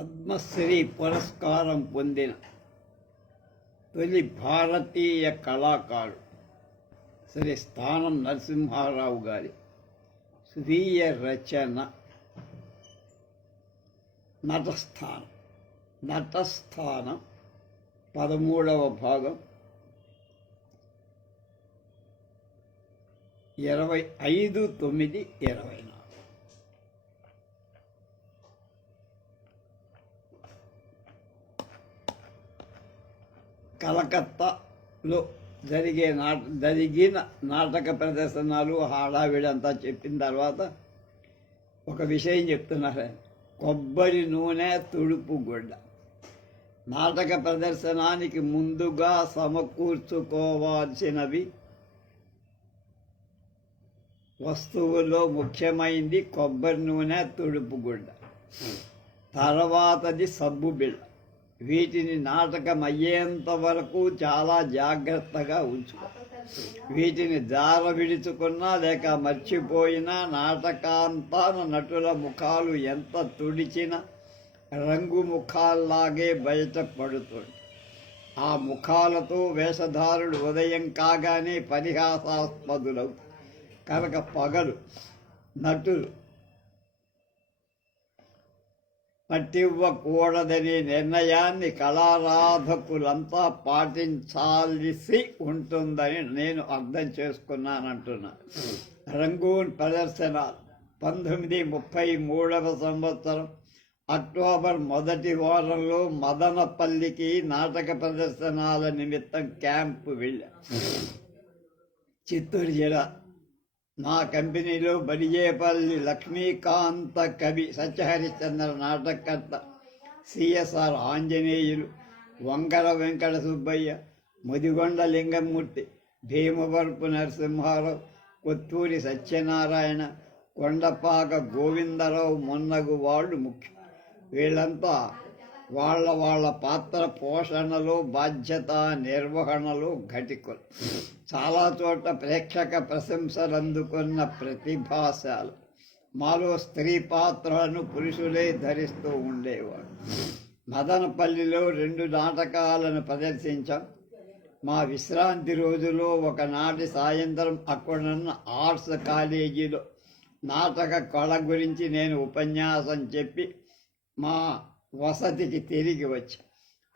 పద్మశ్రీ పురస్కారం పొందిన తొలి భారతీయ కళాకారుడు శ్రీ స్థానం నరసింహారావు గారి స్వీయ రచన నటస్థానం 13వ భాగం 25/9/24. కలకత్తాలో జరిగిన నాటక ప్రదర్శనలు హడావిడంతా చెప్పిన తర్వాత ఒక విషయం చెప్తున్నారు. కొబ్బరి నూనె తుడుపు గుడ్డ. నాటక ప్రదర్శనానికి ముందుగా సమకూర్చుకోవాల్సినవి వస్తువుల్లో ముఖ్యమైనది కొబ్బరి నూనె తుడుపు గుడ్డ, తర్వాతది సబ్బు బిళ్ళ. వీటిని నాటకం అయ్యేంత వరకు చాలా జాగ్రత్తగా ఉంచుకో. వీటిని జార విడుచుకున్నా లేక మర్చిపోయినా నాటకాంతాన నటుల ముఖాలు ఎంత తుడిచినా రంగు ముఖాల్లాగే బయటపడుతుంది. ఆ ముఖాలతో వేషధారుడు ఉదయం కాగానే పరిహాసాస్పదులవు. కనుక పగలు నటులు పట్టివ్వకూడదనే నిర్ణయాన్ని కళారాధకులంతా పాటించాల్సి ఉంటుందని నేను అర్థం చేసుకున్నానంటున్నా. రంగూన్ ప్రదర్శన 1933వ సంవత్సరం అక్టోబర్ మొదటి వారంలో మదనపల్లికి నాటక ప్రదర్శనాల నిమిత్తం క్యాంపు వెళ్ళా. చిత్తూరు జిల్లా నా కంపెనీలో బడిజేపల్లి లక్ష్మీకాంత కవి, సత్యహరిశ్చంద్ర నాటకర్త, సిఎస్ఆర్ ఆంజనేయులు, వంగర వెంకట సుబ్బయ్య, ముదిగొండ లింగమూర్తి, భీమవరపు నరసింహారావు, కొత్తూరి సత్యనారాయణ, కొండపాక గోవిందరావు మొన్నగు వాళ్ళు ముఖ్యం. వీళ్ళంతా వాళ్ళ పాత్ర పోషణలో, బాధ్యత నిర్వహణలో ఘటికులు. చాలా చోట్ల ప్రేక్షక ప్రశంసలు అందుకున్న ప్రతిభాశాలు. మాలో స్త్రీ పాత్రలను పురుషులే ధరిస్తూ ఉండేవాడు. మదనపల్లిలో 2 నాటకాలను ప్రదర్శించాం. మా విశ్రాంతి రోజులో ఒకనాటి సాయంత్రం అక్కడున్న ఆర్ట్స్ కాలేజీలో నాటక కళ గురించి నేను ఉపన్యాసం చెప్పి మా వసతికి తిరిగి వచ్చి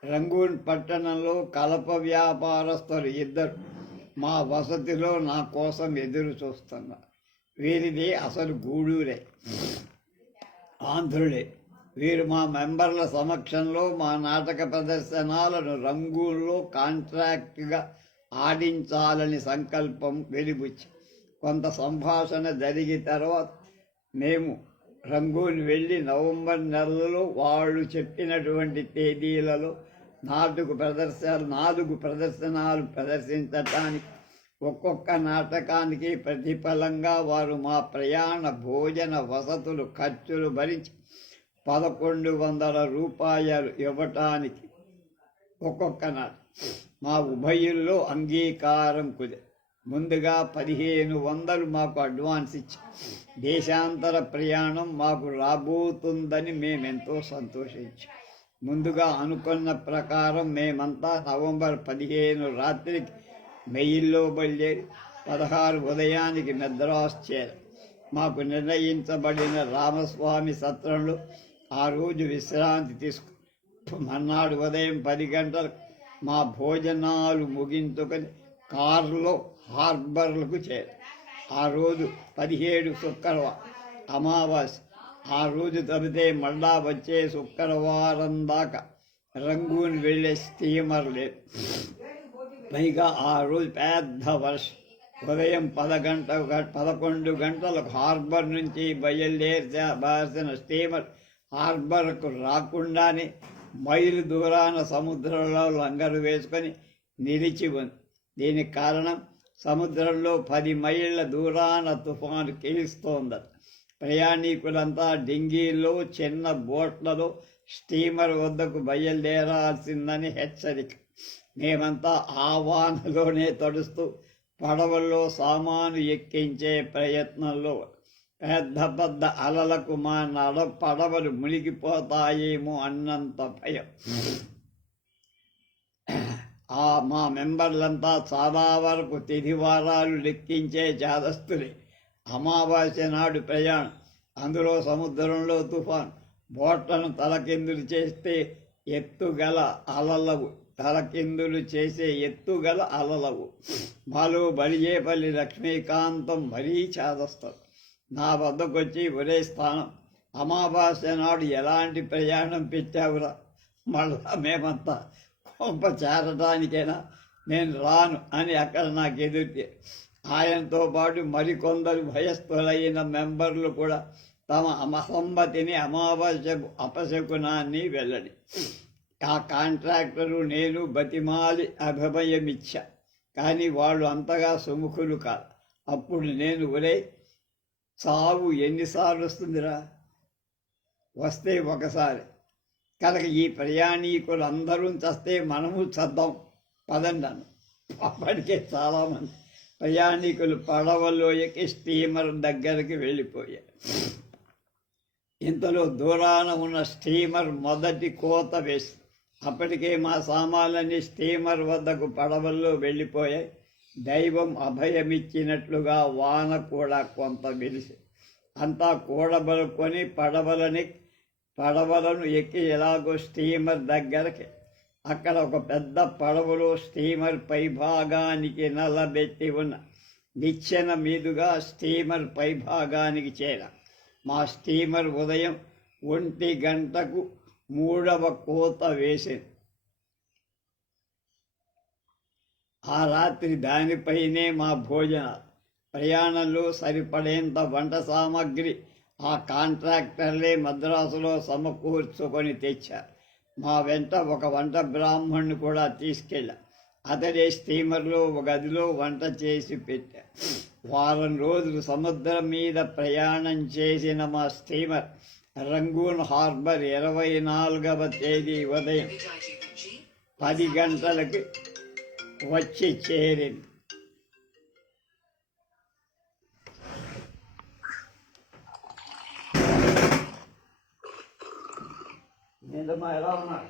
రంగూన్ పట్టణంలో కలప వ్యాపారస్తులు 2 మా వసతిలో నా కోసం ఎదురు చూస్తున్నారు. వీరిది అసలు గూడూరే, ఆంధ్రులే. వీరు మా మెంబర్ల సమక్షంలో మా నాటక ప్రదర్శనలను రంగూన్లో కాంట్రాక్ట్గా ఆడించాలని సంకల్పం వెలిబుచ్చి కొంత సంభాషణ జరిగిన తర్వాత మేము రంగూన్ వెళ్ళి నవంబర్ నెలలో వాళ్ళు చెప్పినటువంటి తేదీలలో 4 ప్రదర్శనలు ప్రదర్శించటానికి ఒక్కొక్క నాటకానికి ప్రతిఫలంగా వారు మా ప్రయాణ భోజన వసతులు ఖర్చులు భరించి 1100 రూపాయలు ఇవ్వటానికి ఒక్కొక్క మా ఉభయుల్లో అంగీకారం కుదిరి ముందుగా 1500 మాకు అడ్వాన్స్ ఇచ్చి దేశాంతర ప్రయాణం మాకు రాబోతుందని మేమెంతో సంతోషించాం. ముందుగా అనుకున్న ప్రకారం మేమంతా నవంబర్ 15 రాత్రికి మెయిల్లో బయలుదేరి 16 ఉదయానికి మద్రాసు చేరాం. మాకు నిర్ణయించబడిన రామస్వామి సత్రంలో ఆ రోజు విశ్రాంతి తీసుకు మర్నాడు ఉదయం 10 గంటలకు మా భోజనాలు ముగించుకొని కారులో హార్బర్లకు చేరాం. ఆ రోజు 17 శుక్రవారం అమావాస్య. ఆ రోజు తప్పితే మళ్ళా వచ్చే శుక్రవారం దాకా రంగూన్ వెళ్ళే స్టీమర్ లేదు. పైగా ఆ రోజు పెద్ద వర్షం. ఉదయం 11 గంటలకు హార్బర్ నుంచి బయలుదేరిన స్టీమర్ హార్బర్కు రాకుండానే మైలు దూరాన సముద్రంలో లంగరు వేసుకొని నిలిచి ఉంది. దీనికి కారణం సముద్రంలో 10 మైళ్ళ దూరాన తుఫాను కేలుస్తోందట. ప్రయాణికులంతా డింగీల్లో, చిన్న బోట్లలో స్టీమర్ వద్దకు బయలుదేరాల్సిందని హెచ్చరిక. మేమంతా ఆ వానలోనే తడుస్తూ పడవల్లో సామాను ఎక్కించే ప్రయత్నంలో పెద్ద పెద్ద అలలకు మా పడవలు మునిగిపోతాయేమో అన్నంత భయం. మా మెంబర్లంతా చాలా వరకు తిథివారాలు లెక్కించే జాదస్తులే. అమావాస్య నాడు ప్రయాణం, అందులో సముద్రంలో తుఫాన్, బోట్లను తలకిందులు చేస్తే ఎత్తుగల అలలవు తలకిందులు చేసే ఎత్తుగల అలలవు. మాలో బలిజేపల్లి లక్ష్మీకాంతం మరీ చాదస్తారు. నా వద్దకొచ్చి ఒరే స్థానం, అమావాస్య నాడు ఎలాంటి ప్రయాణం పెట్టావురా, మళ్ళా మేమంతా కొంప చేరటానికైనా నేను రాను అని అక్కడ నాకు ఎదుర్తే, ఆయనతో పాటు మరికొందరు భయస్థులైన మెంబర్లు కూడా తమ అసమ్మతిని అమావాస్య అపశకునాన్ని వెళ్ళడి. ఆ కాంట్రాక్టరు నేను బతిమాలి అభిమయమిచ్చా, కానీ వాళ్ళు అంతగా సుముఖులు కాదు. అప్పుడు నేను ఒరే, చావు ఎన్నిసార్లు వస్తుందిరా, వస్తే ఒకసారి కనుక ఈ ప్రయాణికులందరూ చస్తే మనము చద్దాం పదండాను. అప్పటికే చాలామంది ప్రయాణికులు పడవలో ఎక్కి స్టీమర్ దగ్గరికి వెళ్ళిపోయారు. ఇంతలో దూరాన ఉన్న స్టీమర్ మొదటి కోత వేసి అప్పటికే మా సామాన్లన్నీ స్టీమర్ వద్దకు పడవల్లో వెళ్ళిపోయాయి. దైవం అభయమిచ్చినట్లుగా వాన కూడా కొంత వెలిసి అంతా కూడబలుకొని పడవలను ఎక్కి ఎలాగో స్టీమర్ దగ్గరకి, అక్కడ ఒక పెద్ద పడవలో స్టీమర్ పైభాగానికి నల్లబెట్టి ఉన్న నిచ్చెన మీదుగా స్టీమర్ పైభాగానికి చేర. మా స్టీమర్ ఉదయం 1 గంటకు 3వ కోత వేసింది. ఆ రాత్రి దానిపైనే మా భోజనాలు. ప్రయాణంలో సరిపడేంత వంట సామాగ్రి ఆ కాంట్రాక్టర్లే మద్రాసులో సమకూర్చుకొని తెచ్చారు. మా వెంట ఒక వంట బ్రాహ్మణ్ణి కూడా తీసుకెళ్ళా. అతడే స్టీమర్లో ఒక గదిలో వంట చేసి పెట్టారు. వారం రోజులు సముద్రం మీద ప్రయాణం చేసిన మా స్టీమర్ రంగూన్ హార్బర్ 24వ తేదీ ఉదయం 10 గంటలకి వచ్చి చేరింది. నిజమా ఎలా ఉన్నారు?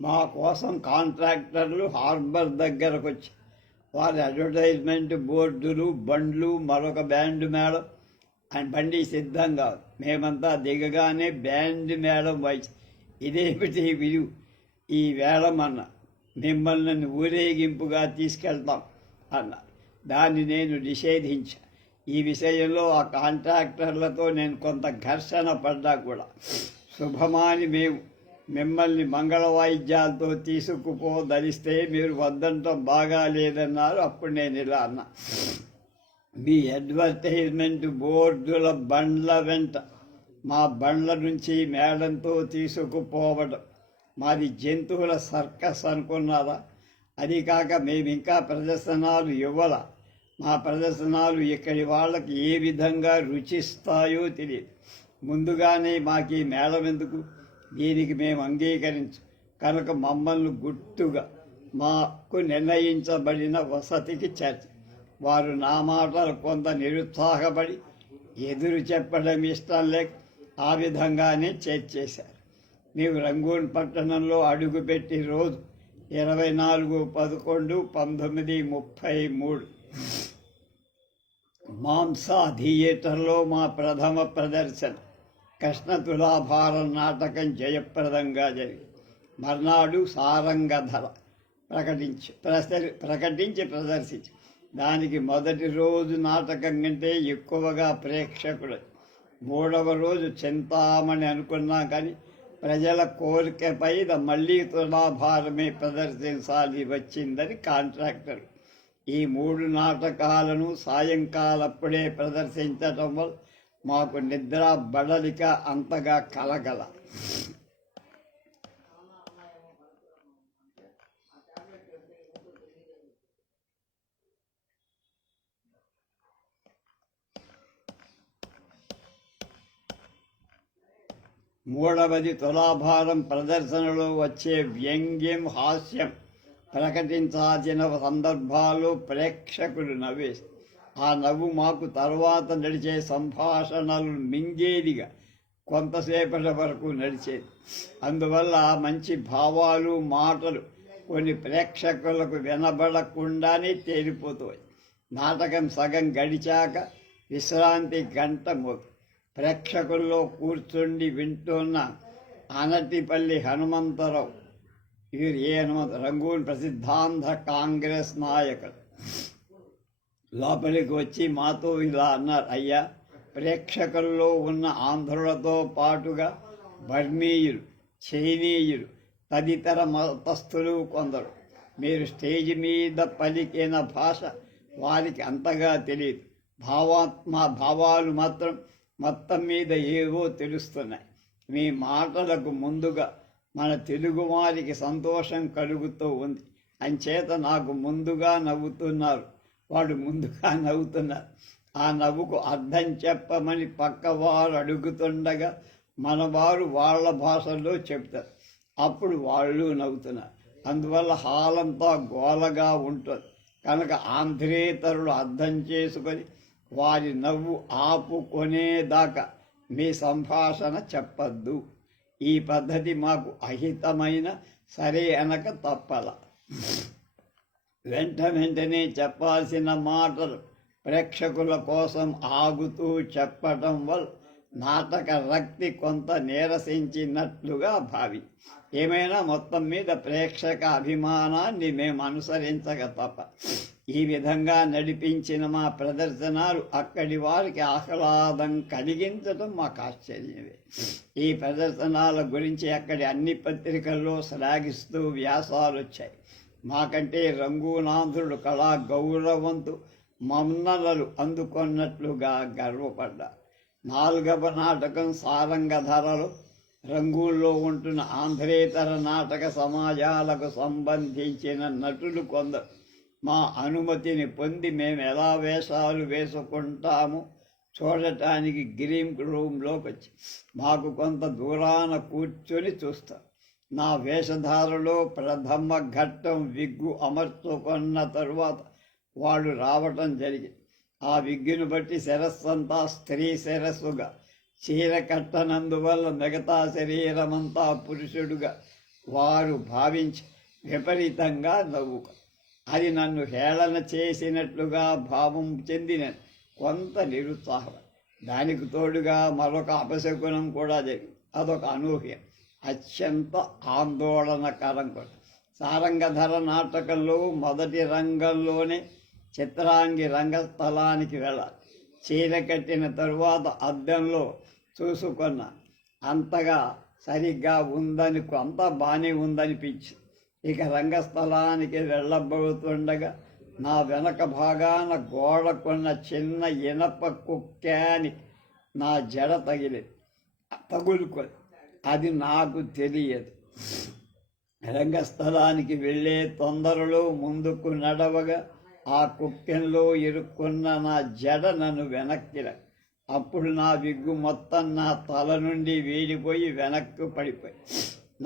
మా కోసం కాంట్రాక్టర్లు హార్బర్ దగ్గరకు వచ్చి వారి అడ్వర్టైజ్మెంట్ బోర్డులు, బండ్లు, మరొక బ్యాండ్ మేళం అని బండి సిద్ధంగా. మేమంతా దిగగానే బ్యాండ్ మేళం వాయిస్, ఇదేమిటి విలువ ఈ వేళం అన్న, మిమ్మల్ని ఊరేగింపుగా తీసుకెళ్తాం అన్న. దాన్ని నేను నిషేధించా. ఈ విషయంలో ఆ కాంట్రాక్టర్లతో నేను కొంత ఘర్షణ పడ్డా కూడా. శుభమాని మేము మిమ్మల్ని మంగళ వాయిద్యాలతో తీసుకుపోదలిస్తే మీరు వద్దంటం బాగా లేదన్నారు. అప్పుడు నేను ఇలా అన్నా, మీ అడ్వర్టైజ్మెంట్ బోర్డుల బండ్ల వెంట మా బండ్ల నుంచి మేళంతో తీసుకుపోవడం మాది జంతువుల సర్కస్ అనుకున్నారా? అది కాక మేమింకా ప్రదర్శనలు ఇవ్వాల. మా ప్రదర్శనలు ఇక్కడి వాళ్ళకి ఏ విధంగా రుచిస్తాయో తెలియదు. ముందుగానే మాకు ఈ మేళం ఎందుకు? దీనికి మేము అంగీకరించు కనుక మమ్మల్ని గుర్తుగా మాకు నిర్ణయించబడిన వసతికి చేర్చ. వారు నా మాటలు కొంత నిరుత్సాహపడి ఎదురు చెప్పడం ఇష్టం లేక ఆ విధంగానే చేర్చేశారు. నీవు రంగూన్ పట్టణంలో అడుగుపెట్టి రోజు 24/11/1933 మాంసా థియేటర్లో మా ప్రథమ ప్రదర్శన కృష్ణ తులాభారం నాటకం జయప్రదంగా జరిగి మర్నాడు సారంగధర ప్రకటించి ప్రదర్శించి దానికి మొదటి రోజు నాటకం కంటే ఎక్కువగా ప్రేక్షకులు. 3వ రోజు చింతామణి అనుకున్నా కానీ ప్రజల కోరికపై మళ్ళీ తులాభారమే ప్రదర్శించాలి వచ్చిందని కాంట్రాక్టర్ ఈ 3 నాటకాలను సాయంకాలప్పుడే ప్రదర్శించటం వల్ల మాకు నిద్ర బడలిక అంతగా కలగల. మూడవది తులాభారం ప్రదర్శనలో వచ్చే వ్యంగ్యం, హాస్యం ప్రకటించాల్సిన సందర్భాల్లో ప్రేక్షకులు నవ్వేసి ఆ నవ్వు మాకు తర్వాత నడిచే సంభాషణలు మింగేదిగా కొంతసేపటి వరకు నడిచేది. అందువల్ల మంచి భావాలు, మాటలు కొన్ని ప్రేక్షకులకు వినబడకుండానే తేలిపోతాయి. నాటకం సగం గడిచాక విశ్రాంతి గంట మోగు. ప్రేక్షకుల్లో కూర్చుండి వింటున్న అనటిపల్లి హనుమంతరావు, వీరు ఏ హనుమంత రంగూన్ ప్రసిద్ధాంధ్ర కాంగ్రెస్ నాయకుడు, లోపలికి వచ్చి మాతో ఇలా అన్నారు: అయ్యా, ప్రేక్షకుల్లో ఉన్న ఆంధ్రులతో పాటుగా బర్మీయులు, చైనీయులు, తదితర మతస్థులు కొందరు. మీరు స్టేజ్ మీద పలికిన భాష వారికి అంతగా తెలియదు. భావాలు మాత్రం మొత్తం మీద ఏవో తెలుస్తున్నాయి. మీ మాటలకు ముందుగా మన తెలుగువారికి సంతోషం కలుగుతూ ఉంది. అంచేత నాకు ముందుగా నవ్వుతున్నారు, వాడు ముందుగా నవ్వుతున్నారు. ఆ నవ్వుకు అర్థం చెప్పమని పక్కవారు అడుగుతుండగా మనవారు వాళ్ళ భాషలో చెప్తారు. అప్పుడు వాళ్ళు నవ్వుతున్నారు. అందువల్ల హాలంతా గోలగా ఉంటుంది. కనుక ఆంధ్రేతరులు అర్థం చేసుకొని వారి నవ్వు ఆపుకొనేదాకా మీ సంభాషణ చెప్పద్దు. ఈ పద్ధతి మాకు అహితమైన సరే అనక తప్పల. వెంటనే చెప్పాల్సిన మాటలు ప్రేక్షకుల కోసం ఆగుతూ చెప్పటం వల్ల నాటక రక్తి కొంత నీరసించినట్లుగా భావి. ఏమైనా మొత్తం మీద ప్రేక్షక అభిమానాన్ని మేము అనుసరించక తప్ప. ఈ విధంగా నడిపించిన మా ప్రదర్శనలు అక్కడి వారికి ఆహ్లాదం కలిగించడం మాకు ఆశ్చర్యమే. ఈ ప్రదర్శనల గురించి అక్కడి అన్ని పత్రికల్లో శ్లాఘిస్తూ వ్యాసాలు వచ్చాయి. మాకంటే రంగూనాథుడు కళా గౌరవంతు మన్ననలు అందుకున్నట్లుగా గర్వపడ్డారు. 4వ నాటకం సారంగధరలు రంగూల్లో ఉంటున్న ఆంధ్రేతర నాటక సమాజాలకు సంబంధించిన నటులు కొందరు మా అనుమతిని పొంది మేము ఎలా వేషాలు వేసుకుంటామో చూడటానికి గ్రీన్ రూమ్లోకి వచ్చి మాకు కొంత దూరాన కూర్చొని చూస్తాం. నా వేషధారలో ప్రథమ ఘట్టం విగ్గు అమర్చుకున్న తరువాత వాడు రావటం జరిగింది. ఆ విగ్గును బట్టి శిరస్సంతా స్త్రీ శిరస్సుగా, చీర కట్టనందువల్ల మిగతా శరీరమంతా పురుషుడుగా వారు భావించి విపరీతంగా నవ్వుక అది నన్ను హేళన చేసినట్లుగా భావం చెందిన కొంత నిరుత్సాహం. దానికి తోడుగా మరొక అపశకునం కూడా జరిగింది. అదొక అనూహ్యం, అత్యంత ఆందోళనకరం కూడా. సారంగధర నాటకంలో మొదటి రంగంలోనే చిత్రాంగి రంగస్థలానికి వెళ్ళాలి. చీర కట్టిన తరువాత అద్దంలో చూసుకున్న అంతగా సరిగ్గా ఉందని, అంతా బాగానే ఉందనిపించి ఇక రంగస్థలానికి వెళ్ళబోతుండగా నా వెనక భాగాన గోడకున్న చిన్న ఇనప కుక్కాని నా జడ తగులుకొని అది నాకు తెలియదు. రంగస్థలానికి వెళ్ళే తొందరలో ముందుకు నడవగా ఆ కుక్కెంలో ఇరుక్కున్న నా జడ నన్ను వెనక్కిల. అప్పుడు నా విగ్గు మొత్తం నా తల నుండి వీడిపోయి వెనక్కు పడిపోయి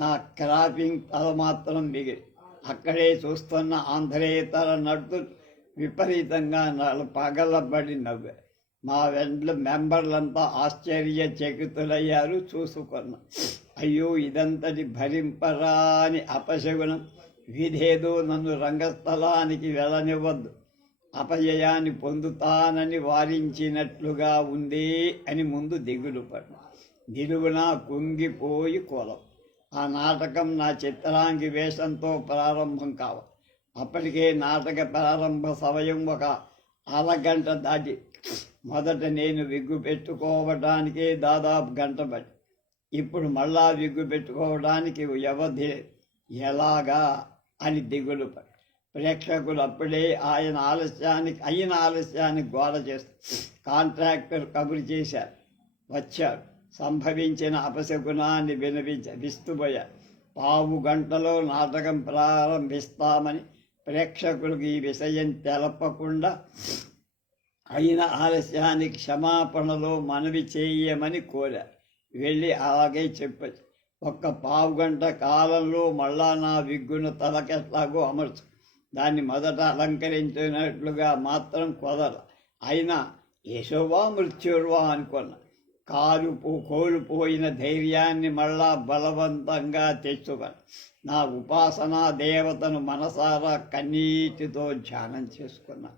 నా క్రాపింగ్ తల మాత్రం మిగిలి. అక్కడే చూస్తున్న ఆంధ్రేతర నటులు విపరీతంగా పగలబడి నవ్వారు. మా మెంబర్లంతా ఆశ్చర్యచకితులయ్యారు. చూసుకున్నా, అయ్యో ఇదంతటి భరింపరాని అపశగునం, విధేదో నన్ను రంగస్థలానికి వెళ్ళనివ్వద్దు, అపజయాన్ని పొందుతానని వారించినట్లుగా ఉందే అని ముందు దిగులు పడ్డా. నిలువునా కుంగిపోయి కోలం. ఆ నాటకం నా చిత్రాంగి వేషంతో ప్రారంభం కావాలి. అప్పటికే నాటక ప్రారంభ సమయం ఒక అరగంట దాటి. మొదట నేను విగ్గు పెట్టుకోవడానికే దాదాపు గంట పడి, ఇప్పుడు మళ్ళా విగ్గు పెట్టుకోవడానికి వ్యవధి ఎలాగా అని దిగులు పడి ప్రేక్షకులు అప్పుడే అయిన ఆలస్యానికి గోల చేస్తూ కాంట్రాక్టర్ కబురు చేశారు, వచ్చారు. సంభవించిన అపశకునాన్ని విస్తుపోయారు. 15 గంటలో నాటకం ప్రారంభిస్తామని ప్రేక్షకులకు ఈ విషయం తెలపకుండా అయిన ఆలస్యానికి క్షమాపణలో మనవి చేయమని కోరారు. వెళ్ళి అలాగే చెప్పచ్చు. 15 గంట కాలంలో మళ్ళా నా విగ్గును తలకెట్లాగో అమర్చు, దాన్ని మొదట అలంకరించినట్లుగా మాత్రం కుదర. అయినా యశోవా మృత్యుర్వా అనుకున్నా. కోల్పోయిన ధైర్యాన్ని మళ్ళా బలవంతంగా తెచ్చుకొని నా ఉపాసనా దేవతను మనసారా కన్నీటితో ధ్యానం చేసుకున్నా.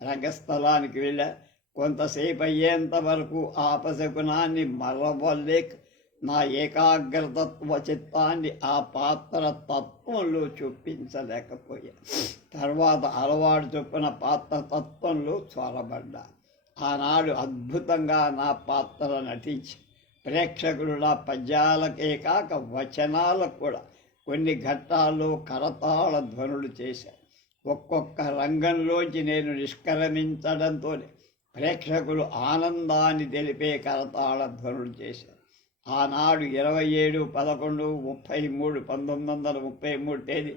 రంగస్థలానికి వెళ్ళా. కొంతసేపు అయ్యేంత వరకు ఆ అపశకునాన్ని మరవలేక నా ఏకాగ్రతత్వ చిత్తాన్ని ఆ పాత్ర తత్వంలో చూపించలేకపోయా. తర్వాత అలవాటు చొప్పున పాత్ర తత్వంలో చొరబడ్డా. ఆనాడు అద్భుతంగా నా పాత్ర నటించి ప్రేక్షకులు నా పద్యాలకే కాక వచనాలకు కూడా కొన్ని ఘట్టాల్లో కరతాళ ధ్వనులు చేశారు. ఒక్కొక్క రంగంలోంచి నేను నిష్క్రమించడంతో ప్రేక్షకులు ఆనందాన్ని తెలిపే కరతాళ ధ్వనులు చేశారు. ఆనాడు 27/11/33 1933 తేదీ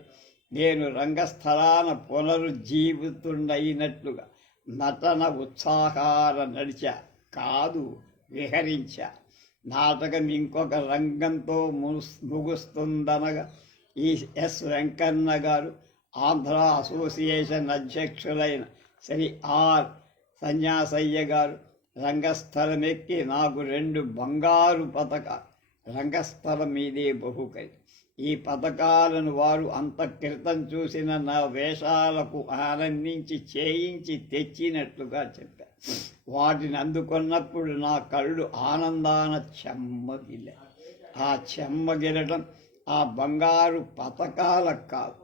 నేను రంగస్థలాన పునరుజ్జీవితుడైనట్లుగా నటన ఉత్సాహార నడిచా కాదు, విహరించా. నాటకం ఇంకొక రంగంతో ముగుస్తుందనగా ఈ ఎస్ వెంకన్న గారు, ఆంధ్ర అసోసియేషన్ అధ్యక్షులైన శ్రీ ఆర్ సన్యాసయ్య గారు రంగస్థలమెక్కి నాకు 2 బంగారు పతకాలు రంగస్థలం మీదే బహుకరి. ఈ పథకాలను వారు అంత క్రితం చూసిన నా వేషాలకు ఆనందించి చేయించి తెచ్చినట్లుగా చెప్పారు. వాటిని అందుకున్నప్పుడు నా కళ్ళు ఆనందాన చెమ్మగిలే. ఆ చెమ్మగిలటం ఆ బంగారు పథకాలకు కాదు,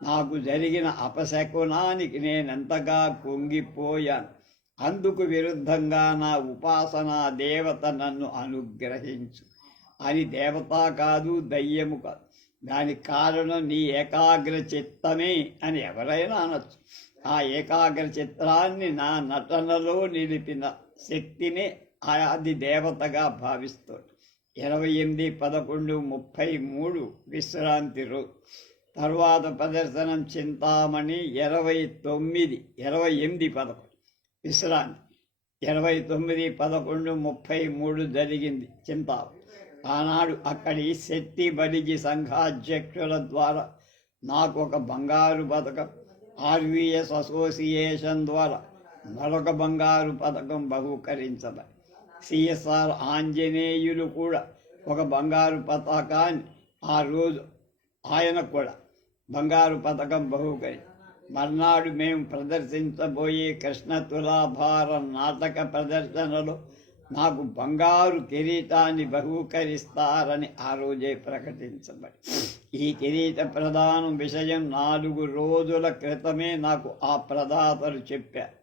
నాకు జరిగిన అపశకునానికి నేనెంతగా కుంగిపోయాను. అందుకు విరుద్ధంగా నా ఉపాసనా దేవత నన్ను అనుగ్రహించు అని దేవత కాదు, దయ్యము కాదు. దానికి కారణం నీ ఏకాగ్ర చిత్తమే అని ఎవరైనా అనొచ్చు. ఆ ఏకాగ్ర చిత్రాన్ని నా నటనలో నిలిపిన శక్తినే అది దేవతగా భావిస్తోంది. 28/11/33 విశ్రాంతి రోజు. తర్వాత ప్రదర్శనం చింతామణి 28/11 విశ్రాంతి. 29/11/33 జరిగింది చింతామణి. ఆనాడు అక్కడి శక్తి బలిజీ సంఘాధ్యక్షుల ద్వారా నాకు ఒక బంగారు పథకం, ఆర్వీఎస్ అసోసియేషన్ ద్వారా మరొక బంగారు పథకం బహూకరించబడి, సిఎస్ఆర్ ఆంజనేయులు కూడా ఒక బంగారు పథకాన్ని ఆ రోజు ఆయన కూడా బంగారు పథకం బహూకరి. మర్నాడు మేము ప్రదర్శించబోయే కృష్ణ తులాభారం నాటక ప్రదర్శనలో నాకు బంగారు కిరీటాన్ని బహూకరిస్తారని ఆ రోజే ప్రకటించబడి, ఈ కిరీట ప్రదానం విషయం 4 రోజుల క్రితమే నాకు ఆ ప్రదాతలు చెప్పారు.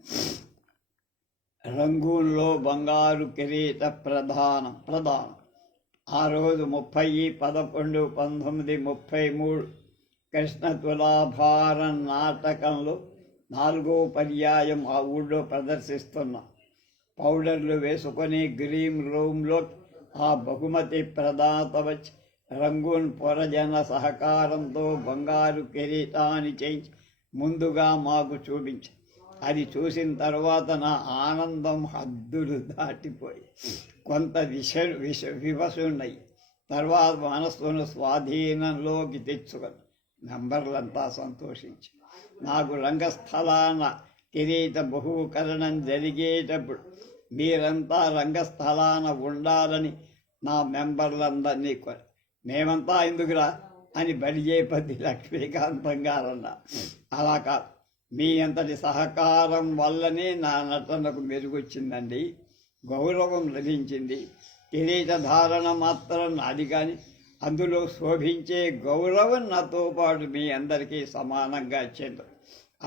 రంగూన్లో బంగారు కిరీట ప్రదానం ఆ రోజు 30/11/1933 కృష్ణ తులాభారం నాటకంలో 4వ పర్యాయం ఆ ఊళ్ళో ప్రదర్శిస్తున్నాం. పౌడర్లు వేసుకొని గ్రీన్ రూమ్లో ఆ బహుమతి ప్రదాత వచ్చి రంగూన్ పురజన సహకారంతో బంగారు కిరీటాన్ని చేయించి ముందుగా మాకు చూపించి, అది చూసిన తర్వాత నా ఆనందం హద్దులు దాటిపోయి కొంత వివసుండయి. తర్వాత మనస్సును స్వాధీనంలోకి తెచ్చుకొని మెంబర్లంతా సంతోషించి నాకు రంగస్థలాన కిరీట బహూకరణం జరిగేటప్పుడు మీరంతా రంగస్థలాన ఉండాలని నా మెంబర్లందరినీ కోరి, మేమంతా ఎందుకురా అని బడిజేపతి లక్ష్మీకాంతం గారన్నారు. అలా కాదు, మీ అంతటి సహకారం వల్లనే నా నటనకు మెరుగొచ్చిందండి, గౌరవం లభించింది. కిరీట ధారణ మాత్రం నాది, కానీ అందులో శోభించే గౌరవం నాతో పాటు మీ అందరికీ సమానంగా చెందు.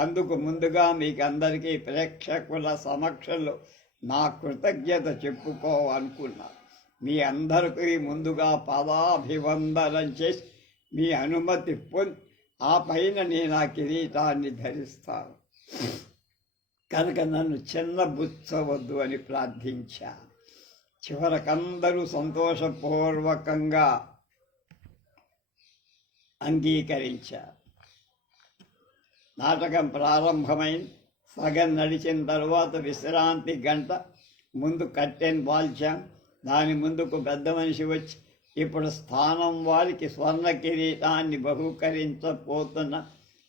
అందుకు ముందుగా మీకందరికీ ప్రేక్షకుల సమక్షంలో నా కృతజ్ఞత చెప్పుకోవాలనుకున్నా. మీ అందరికీ ముందుగా పాదాభివందనం చేసి మీ అనుమతి పొంది ఆ పైన నేను ఆ కిరీటాన్ని ధరిస్తాను, కనుక నన్ను చిన్నబుచ్చవద్దు అని ప్రార్థించా. చివరకందరూ సంతోషపూర్వకంగా అంగీకరించారు. నాటకం ప్రారంభమైంది. సగం నడిచిన తరువాత విశ్రాంతి గంట ముందు కట్టెన్ వాల్చాం. దాని ముందుకు పెద్ద మనిషి వచ్చి, ఇప్పుడు స్థానం వారికి స్వర్ణ కిరీటాన్ని బహూకరించబోతున్న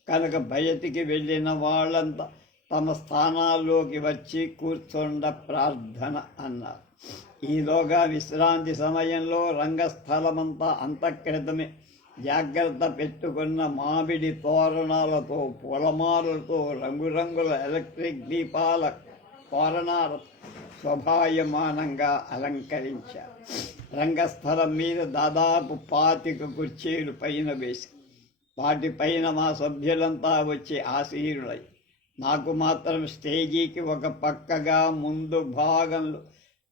కనుక బయటికి వెళ్ళిన వాళ్ళంతా తమ స్థానాల్లోకి వచ్చి కూర్చొండ ప్రార్థన అన్నారు. ఈలోగా విశ్రాంతి సమయంలో రంగస్థలమంతా అంతఃక్రితమే జాగ్రత్త పెట్టుకున్న మామిడి తోరణాలతో, పూలమాలతో, రంగురంగుల ఎలక్ట్రిక్ దీపాల తోరణాలతో శోభాయమానంగా అలంకరించారు. రంగస్థలం మీద దాదాపు 25 కుర్చీలు పైన వేసి వాటిపైన మా సభ్యులంతా వచ్చి ఆసీనులై, నాకు మాత్రం స్టేజీకి ఒక పక్కగా ముందు భాగంలో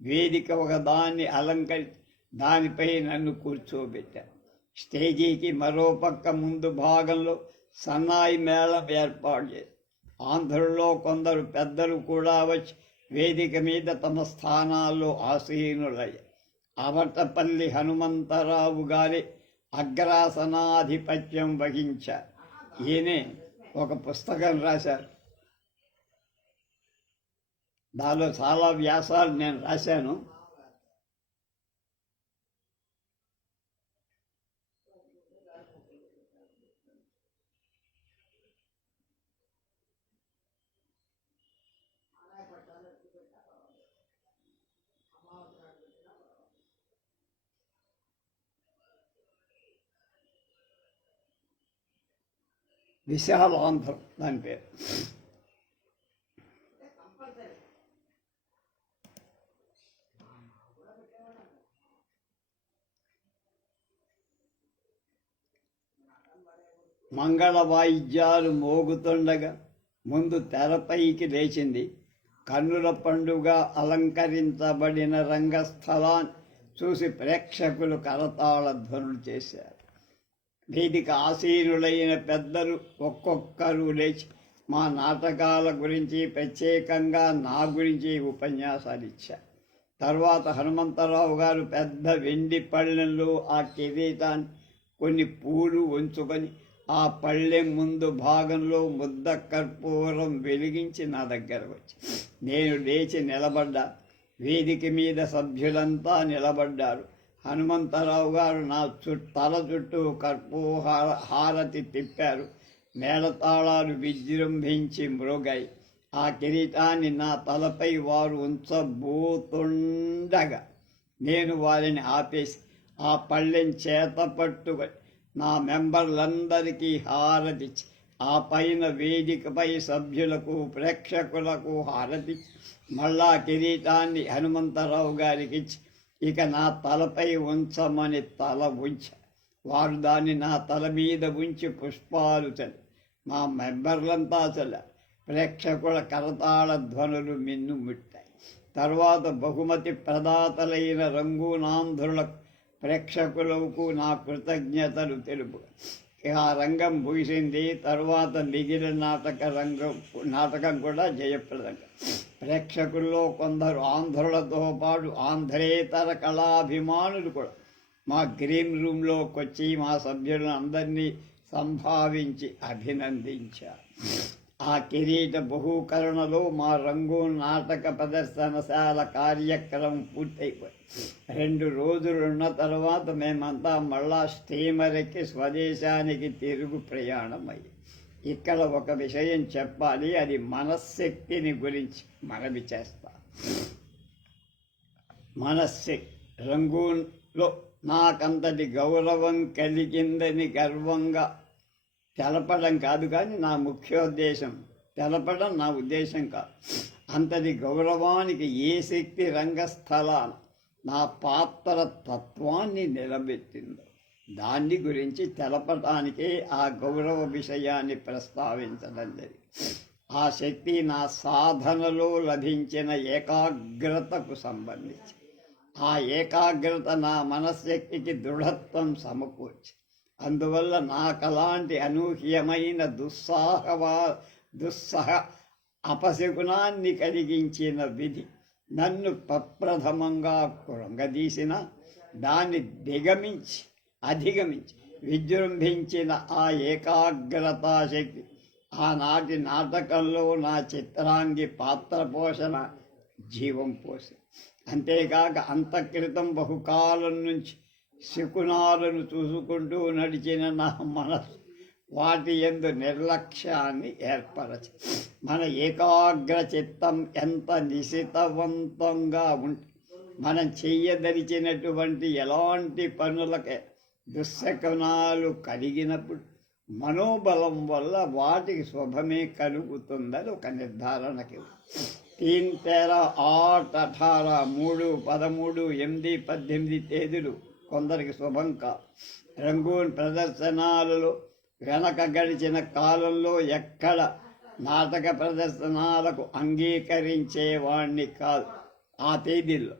వేదిక ఒకదాన్ని అలంకరించి దానిపై నన్ను కూర్చోబెట్టారు. స్టేజీకి మరో పక్క ముందు భాగంలో సన్నాయి మేళం ఏర్పాటు చేసి ఆంధ్రుల్లో కొందరు పెద్దలు కూడా వచ్చి వేదిక మీద తమ స్థానాల్లో ఆసీనులయ్యారు. అవటపల్లి హనుమంతరావు గారి అగ్రాసనాధిపత్యం వహించారు. ఈయనే ఒక పుస్తకం రాశారు. దానిలో చాలా వ్యాసాలు నేను రాశాను. విశాలాంధ్రం దాని పేరు. మంగళ వాయిద్యాలు మోగుతుండగా ముందు తెరపైకి లేచింది. కన్నుల పండుగ అలంకరించబడిన రంగస్థలాన్ని చూసి ప్రేక్షకులు కరతాళ ధ్వనులు చేశారు. వేదిక ఆసీనులైన పెద్దలు ఒక్కొక్కరు లేచి మా నాటకాల గురించి, ప్రత్యేకంగా నా గురించి ఉపన్యాసాలు ఇచ్చారు. తర్వాత హనుమంతరావు గారు పెద్ద వెండి పళ్ళెంలో ఆ కిరీటాన్ని కొన్ని పూలు ఉంచుకొని ఆ పళ్ళెం ముందు భాగంలో ముద్ద కర్పూరం వెలిగించి నా దగ్గర వచ్చి నేను లేచి నిలబడ్డా. వేదిక మీద సభ్యులంతా నిలబడ్డారు. హనుమంతరావు గారు నా తల చుట్టూ కర్పూర హారతి తిప్పారు. మేళతాళాలు విజృంభించి మ్రోగాయి. ఆ కిరీటాన్ని నా తలపై వారు ఉంచబోతుండగా నేను వారిని ఆపేసి ఆ పళ్ళెం చేత పట్టుకొని నా మెంబర్లందరికీ హారతిచ్చి ఆ పైన వేదికపై సభ్యులకు, ప్రేక్షకులకు హారతిచ్చి మళ్ళా కిరీటాన్ని హనుమంతరావు గారికి ఇచ్చి ఇక నా తలపై ఉంచమని తల ఉంచ. వారు దాన్ని నా తల మీద ఉంచి పుష్పాలు చల్లి మా మెంబర్లంతా చల్లారు. ప్రేక్షకుల కరతాళ ధ్వనులు మిన్నుముట్టాయి. తర్వాత బహుమతి ప్రదాతలైన రంగూనాంధ్రులకు, ప్రేక్షకులకు నా కృతజ్ఞతలు తెలుపు. ఆ రంగం ముగిసింది. తర్వాత మిగిలిన నాటకం కూడా జయప్రదంగా. ప్రేక్షకుల్లో కొందరు ఆంధ్రులతో పాటు ఆంధ్రేతర కళాభిమానులు కూడా మా గ్రీన్ రూమ్లోకి వచ్చి మా సభ్యులను అందరినీ సంభావించి అభినందించారు. ఆ కిరీట బహూకరణలో మా రంగూన్ నాటక ప్రదర్శనశాల కార్యక్రమం పూర్తయిపోయి 2 రోజులున్న తర్వాత మేమంతా మళ్ళా స్టీమర్ ఎక్కి స్వదేశానికి తిరుగు ప్రయాణం అయ్యి. ఇక్కడ ఒక విషయం చెప్పాలి, అది మనశ్శక్తిని గురించి మనవి చేస్తా. మనశ్శక్తి రంగూన్లో నాకంతటి గౌరవం కలిగిందని గర్వంగా తెలపడం కాదు, కానీ నా ముఖ్యోద్దేశం తెలపడం నా ఉద్దేశం కాదు. అంతటి గౌరవానికి ఏ శక్తి రంగస్థలాన నా పాత్ర తత్వాన్ని నిలబెట్టిందో దాన్ని గురించి తెలపడానికే ఆ గౌరవ విషయాన్ని ప్రస్తావించడం జరిగింది. ఆ శక్తి నా సాధనలో లభించిన ఏకాగ్రతకు సంబంధించి. ఆ ఏకాగ్రత నా మనశ్శక్తికి దృఢత్వం సమకూర్చి అందువల్ల నాకలాంటి అనూహ్యమైన దుస్సహ అపశకునాన్ని కలిగించిన విధి నన్ను ప్రప్రథమంగా కృంగదీసిన దాన్ని అధిగమించి విజృంభించిన ఆ ఏకాగ్రతా శక్తి ఆనాటి నాటకంలో నా చిత్రాంగి పాత్ర పోషణ జీవం పోసి, అంతేకాక అంతక్రితం బహుకాలం నుంచి శకునాలను చూసుకుంటూ నడిచిన నా మనసు వాటి యందు నిర్లక్ష్యాన్ని ఏర్పరచి మన ఏకాగ్ర చిత్తం ఎంత నిశితవంతంగా ఉంటే మనం చెయ్యదలిచినటువంటి ఎలాంటి పనులకే దుశ్శకునాలు కలిగినప్పుడు మనోబలం వల్ల వాటికి శుభమే కలుగుతుందని ఒక నిర్ధారణకి 3/13/3/13/8/18 తేదీలు కొందరికి శుభం కాదు. రంగూన్ ప్రదర్శనాలలో వెనక గడిచిన కాలంలో ఎక్కడ నాటక ప్రదర్శనాలకు అంగీకరించేవాణ్ణి కాదు ఆ తేదీల్లో.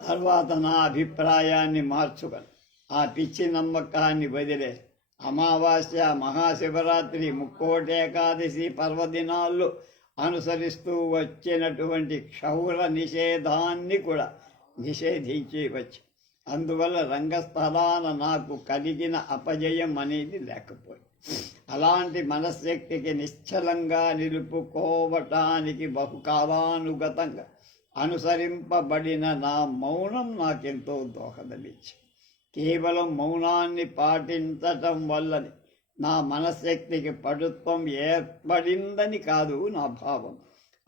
తర్వాత నా అభిప్రాయాన్ని మార్చుకొని ఆ పిచ్చి నమ్మకాన్ని వదిలే అమావాస్య, మహాశివరాత్రి, ముక్కోటి ఏకాదశి పర్వదినాల్లో అనుసరిస్తూ వచ్చినటువంటి క్షౌర నిషేధాన్ని కూడా నిషేధించి వచ్చి, అందువల్ల రంగస్థలాన నాకు కలిగిన అపజయం అనేది లేకపోయింది. అలాంటి మనశ్శక్తికి నిశ్చలంగా నిలుపుకోవటానికి బహుకాలానుగతంగా అనుసరింపబడిన నా మౌనం నాకెంతో దోహదమిచ్చి, కేవలం మౌనాన్ని పాటించటం వల్లని నా మనశ్శక్తికి పటుత్వం ఏర్పడిందని కాదు నా భావం.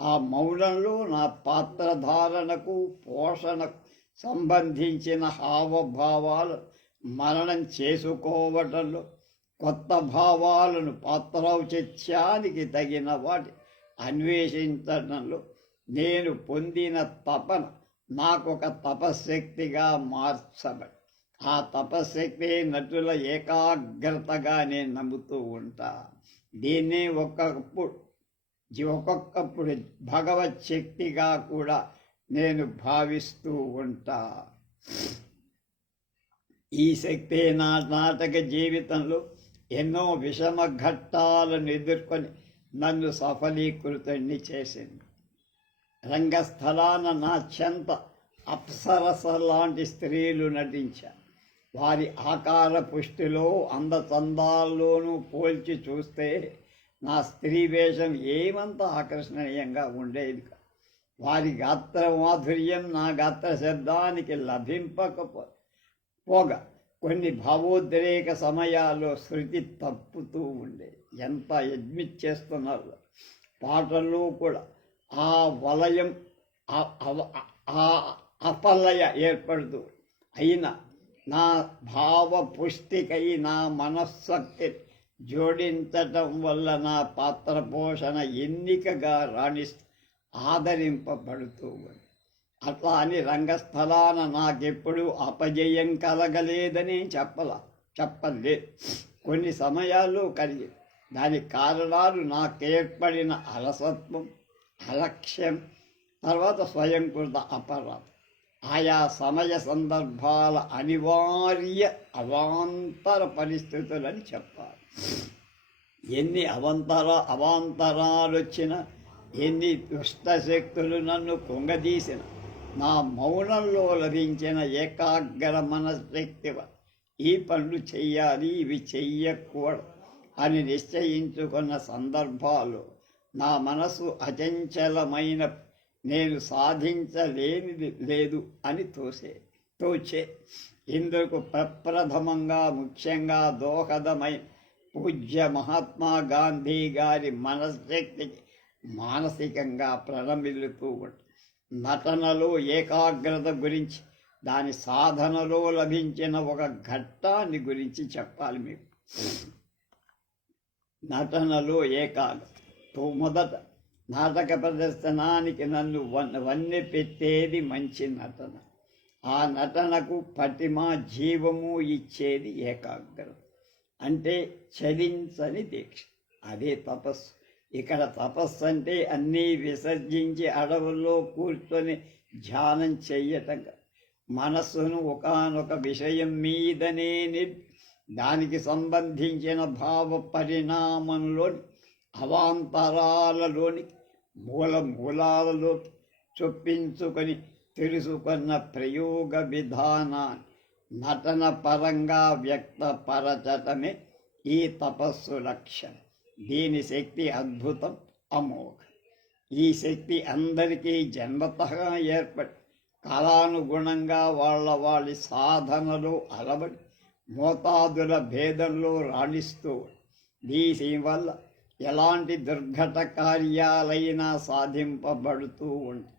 ఆ మౌనంలో నా పాత్రధారణకు పోషణకు సంబంధించిన హావభావాలు మననం చేసుకోవటంలో, కొత్త భావాలను పాత్రౌచిత్యానికి తగిన వాటి అన్వేషించడంలో నేను పొందిన తపన నాకొక తపశక్తిగా మార్చబడి, ఆ తపశక్తి నటుల ఏకాగ్రతగా నేను నమ్ముతూ ఉంటా. దీన్ని ఒక్కొక్కప్పుడు భగవత్ శక్తిగా కూడా నేను భావిస్తూ ఉంటా. ఈ శక్తి నా నాటక జీవితంలో ఎన్నో విషమ ఘట్టాలను ఎదుర్కొని నన్ను సఫలీకృతుణ్ణి చేసింది. రంగస్థలాన నా చెంత అప్సరస లాంటి స్త్రీలు నటించారు. వారి ఆకార పుష్టిలో అందచందాల్లోనూ పోల్చి చూస్తే నా స్త్రీ వేషం ఏమంత ఆకర్షణీయంగా ఉండేది కాదు. వారి గాత్ర మాధుర్యం నా గాత్ర శబ్దానికి లభింపకపోగా కొన్ని భావోద్రేక సమయాల్లో శృతి తప్పుతూ ఉండేది. ఎంత యజ్మిచ్చేస్తున్నారు పాటల్లో కూడా ఆ వలయం ఆ అపలయ ఏర్పడుతూ అయినా నా భావ పుష్టికై నా మనస్శక్తి జోడించటం వల్ల నా పాత్ర పోషణ ఎన్నికగా రాణిస్తూ ఆదరింపబడుతూ ఉంది. అట్లా అని రంగస్థలాన నాకెప్పుడు అపజయం కలగలేదని చెప్పలేదు. కొన్ని సమయాల్లో కలిగి దానికి కారణాలు నాకేర్పడిన అలసత్వం, అలక్ష్యం, తర్వాత స్వయంకృత అపరాధం, ఆయా సమయ సందర్భాల అనివార్య అవాంతర పరిస్థితులని చెప్పాలి. ఎన్ని అవాంతరాలు వచ్చినా, ఎన్ని దుష్టశక్తులు నన్ను కుంగదీసిన, నా మౌనంలో లభించిన ఏకాగ్ర మనశక్తి ఈ పనులు చెయ్యాలి, ఇవి చెయ్యకూడదు అని నిశ్చయించుకున్న సందర్భాలు నా మనసు అచంచలమైన నేను సాధించలేనిది లేదు అని తోచే ఇందుకు ప్రప్రథమంగా ముఖ్యంగా దోహదమైన పూజ్య మహాత్మా గాంధీ గారి మనశక్తికి మానసికంగా ప్రణమిల్లుతూ ఉంటుంది. నటనలో ఏకాగ్రత గురించి, దాని సాధనలో లభించిన ఒక ఘట్టాన్ని గురించి చెప్పాలి మీకు. నటనలో ఏకాగ్రత మొదట నాటక ప్రదర్శనానికి నన్ను వన్నె పెట్టేది మంచి నటన. ఆ నటనకు పటిమ జీవము ఇచ్చేది ఏకాగ్రత, అంటే చలించని దీక్ష. అదే తపస్సు. ఇక్కడ తపస్సు అంటే అన్నీ విసర్జించి అడవుల్లో కూర్చొని ధ్యానం చెయ్యటం. మనస్సును ఒకానొక విషయం మీదనే దానికి సంబంధించిన భావ పరిణామంలోని అవాంతరాలలోని మూలాలలో చొప్పించుకొని తెలుసుకున్న ప్రయోగ విధానాన్ని నటన పరంగా వ్యక్తపరచటమే ఈ తపస్సు లక్ష్యం. దీని శక్తి అద్భుతం, అమోఘం. ఈ శక్తి అందరికీ జన్మతః ఏర్పడి కాలానుగుణంగా వాళ్ళ సాధనలో అలవడి మోతాదుల భేదంలో రాణిస్తూ దీనివల్ల ఎలాంటి దుర్ఘట కార్యాలైనా సాధింపబడుతూ ఉంటుంది.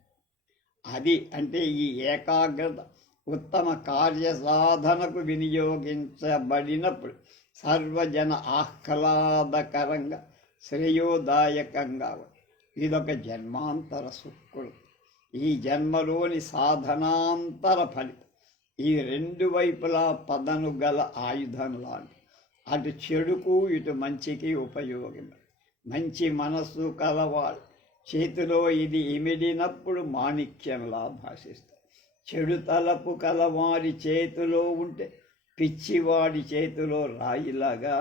అది అంటే ఈ ఏకాగ్రత ఉత్తమ కార్యసాధనకు వినియోగించబడినప్పుడు సర్వజన ఆహ్లాదకరంగా శ్రేయోదాయకంగా ఇదొక జన్మాంతర సుకృతి. ఈ జన్మలోని సాధనాంతర ఫలితం. ఈ రెండు వైపులా పదను గల ఆయుధం లాంటి అటు చెడుకు ఇటు మంచికి ఉపయోగం. మంచి మనస్సు కలవాడు చేతిలో ఇది ఇమిడినప్పుడు మాణిక్యంలా భాషిస్తాడు. చెడు తలపు కలవారి చేతిలో ఉంటే పిచ్చివాడి చేతిలో రాయిలాగా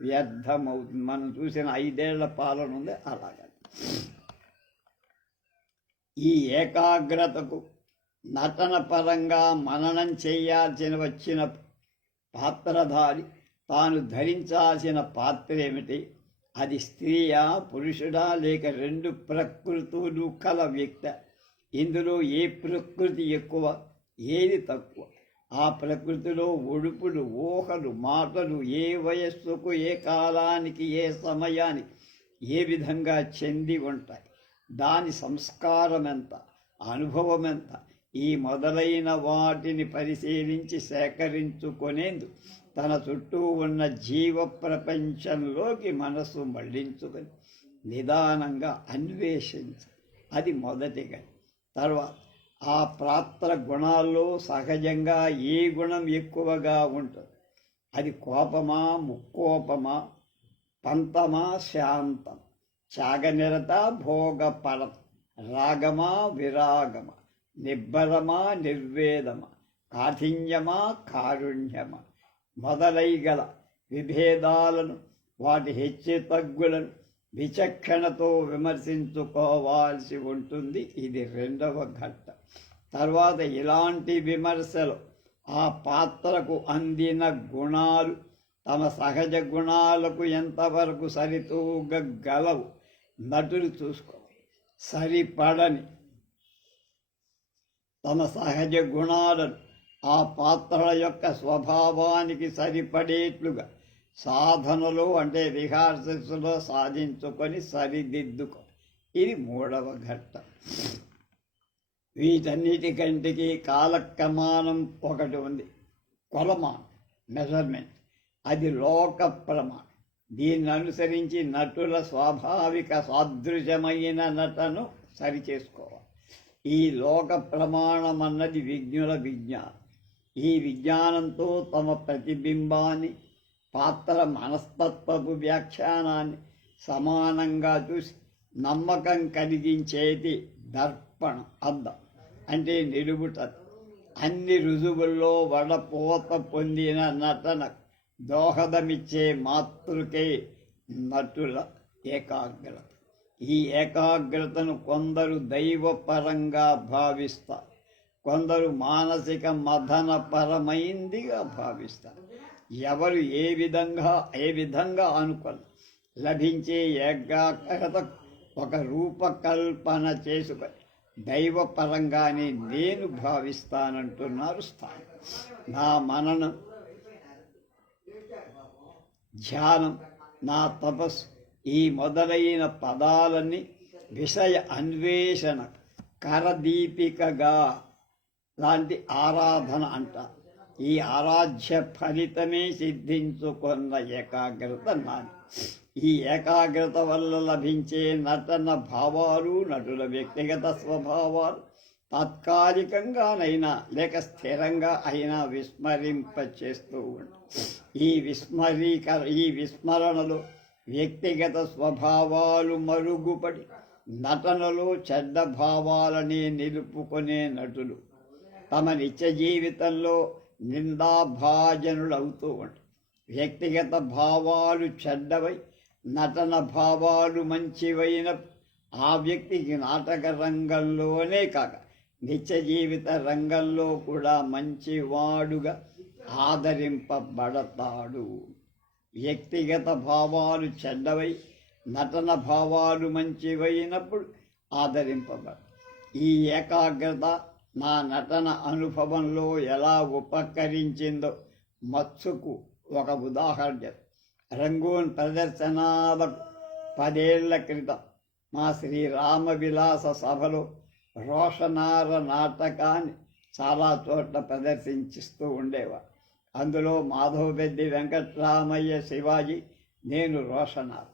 వ్యర్థమవుతుంది. మనం చూసిన 5 ఏళ్ల పాలన ఉంది అలాగా. ఈ ఏకాగ్రతకు నటన పరంగా మననం చేయాల్సిన వచ్చిన పాత్రధారి తాను ధరించాల్సిన పాత్ర ఏమిటి? అది స్త్రీయా, పురుషుడా, లేక 2 ప్రకృతులు కల వ్యక్తి? ఇందులో ఏ ప్రకృతి ఎక్కువ, ఏది తక్కువ? ఆ ప్రకృతిలో ఒడుపులు, ఊహలు, మాటలు ఏ వయస్సుకు, ఏ కాలానికి, ఏ సమయానికి ఏ విధంగా చెంది ఉంటాయి? దాని సంస్కారం ఎంత, అనుభవం ఎంత? ఈ మొదలైన వాటిని పరిశీలించి సేకరించుకునేందుకు తన చుట్టూ ఉన్న జీవ ప్రపంచంలోకి మనసు మళ్లించుకొని నిదానంగా అన్వేషించ. అది మొదటిగా. తర్వాత ఆ పాత్ర గుణాల్లో సహజంగా ఏ గుణం ఎక్కువగా ఉంటుంది? అది కోపమా, ముక్కోపమా, పంతమా, శాంతం, త్యాగనిరత, భోగపరం, రాగమా, విరాగమా, నిబ్బరమా, నిర్వేదమా, కాఠిన్యమా, కారుణ్యమా మొదలైగల విభేదాలను, వాటి హెచ్చు తగ్గులను విచక్షణతో విమర్శించుకోవాల్సి ఉంటుంది. ఇది 2వ ఘట్టం. తర్వాత ఇలాంటి విమర్శలు ఆ పాత్రకు అందిన గుణాలు తమ సహజ గుణాలకు ఎంతవరకు సరితూగలవు నటులు చూసుకోవాలి. సరిపడని తమ సహజ గుణాలను ఆ పాత్రల యొక్క స్వభావానికి సరిపడేట్లుగా సాధనలో అంటే రిహార్సల్స్లో సాధించుకొని సరిదిద్దుకో. ఇది 3వ ఘట్టం. వీటన్నిటికంటికి కాలక్రమానం ఒకటి ఉంది, కొలమానం, మెజర్మెంట్. అది లోక ప్రమాణం. దీన్ని అనుసరించి నటుల స్వాభావిక సాదృశ్యమైన నటను సరిచేసుకోవాలి. ఈ లోక ప్రమాణం అన్నది విజ్ఞుల విజ్ఞానం. ఈ విజ్ఞానంతో తమ ప్రతిబింబాన్ని, పాత్ర మనస్తత్వపు వ్యాఖ్యానాన్ని సమానంగా చూసి నమ్మకం కలిగించేది దర్పణం, అద్దం. అంటే నిలువుట. అన్ని రుజువుల్లో వడపోత పొందిన నటన దోహదమిచ్చే మాతృకే నటుల ఏకాగ్రత. ఈ ఏకాగ్రతను కొందరు దైవపరంగా భావిస్తారు, కొందరు మానసిక మథనపరమైందిగా భావిస్తారు. ఎవరు ఏ విధంగా అనుకుని లభించే ఏకాగ్రత ఒక రూపకల్పన చేసుకొని దైవపరంగానే నేను భావిస్తానంటున్నారు స్థాయి. నా మననం, ధ్యానం, నా తపస్సు ఈ మొదలైన పదాలన్నీ విషయ అన్వేషణ కరదీపికగా లాంటి ఆరాధన అంటారు. ఈ ఆరాధ్య ఫలితమే సిద్ధించుకున్న ఏకాగ్రత నాది. ఈ ఏకాగ్రత వల్ల లభించే నటన భావాలు, నటుల వ్యక్తిగత స్వభావాలు తాత్కాలికంగానైనా లేక స్థిరంగా అయినా విస్మరింపచేస్తూ ఉంటాయి. ఈ విస్మరణలో వ్యక్తిగత స్వభావాలు మరుగుపడి నటనలో చెడ్డ భావాలని నిలుపుకునే నటులు తమ నిత్య జీవితంలో నిందాభాజనులవుతూ ఉంటారు. వ్యక్తిగత భావాలు చెడ్డవై నటన భావాలు మంచివైన ఆ వ్యక్తికి నాటక రంగంలోనే కాక నిత్య జీవిత రంగంలో కూడా మంచివాడుగా ఆదరింపబడతాడు. వ్యక్తిగత భావాలు చెడ్డవై నటన భావాలు మంచివైనప్పుడు ఆదరింపబడ. ఈ ఏకాగ్రత నా నటన అనుభవంలో ఎలా ఉపకరించిందో మత్సుకు ఒక ఉదాహరణ. రంగూన్ ప్రదర్శనాలకు 10 ఏళ్ల క్రితం మా శ్రీరామ విలాస సభలో రోషనార నాటకాన్ని చాలా చోట్ల ప్రదర్శించిస్తూ ఉండేవారు. అందులో మాధవపెద్ది వెంకట్రామయ్య శివాజీ, నేను రోషనార్.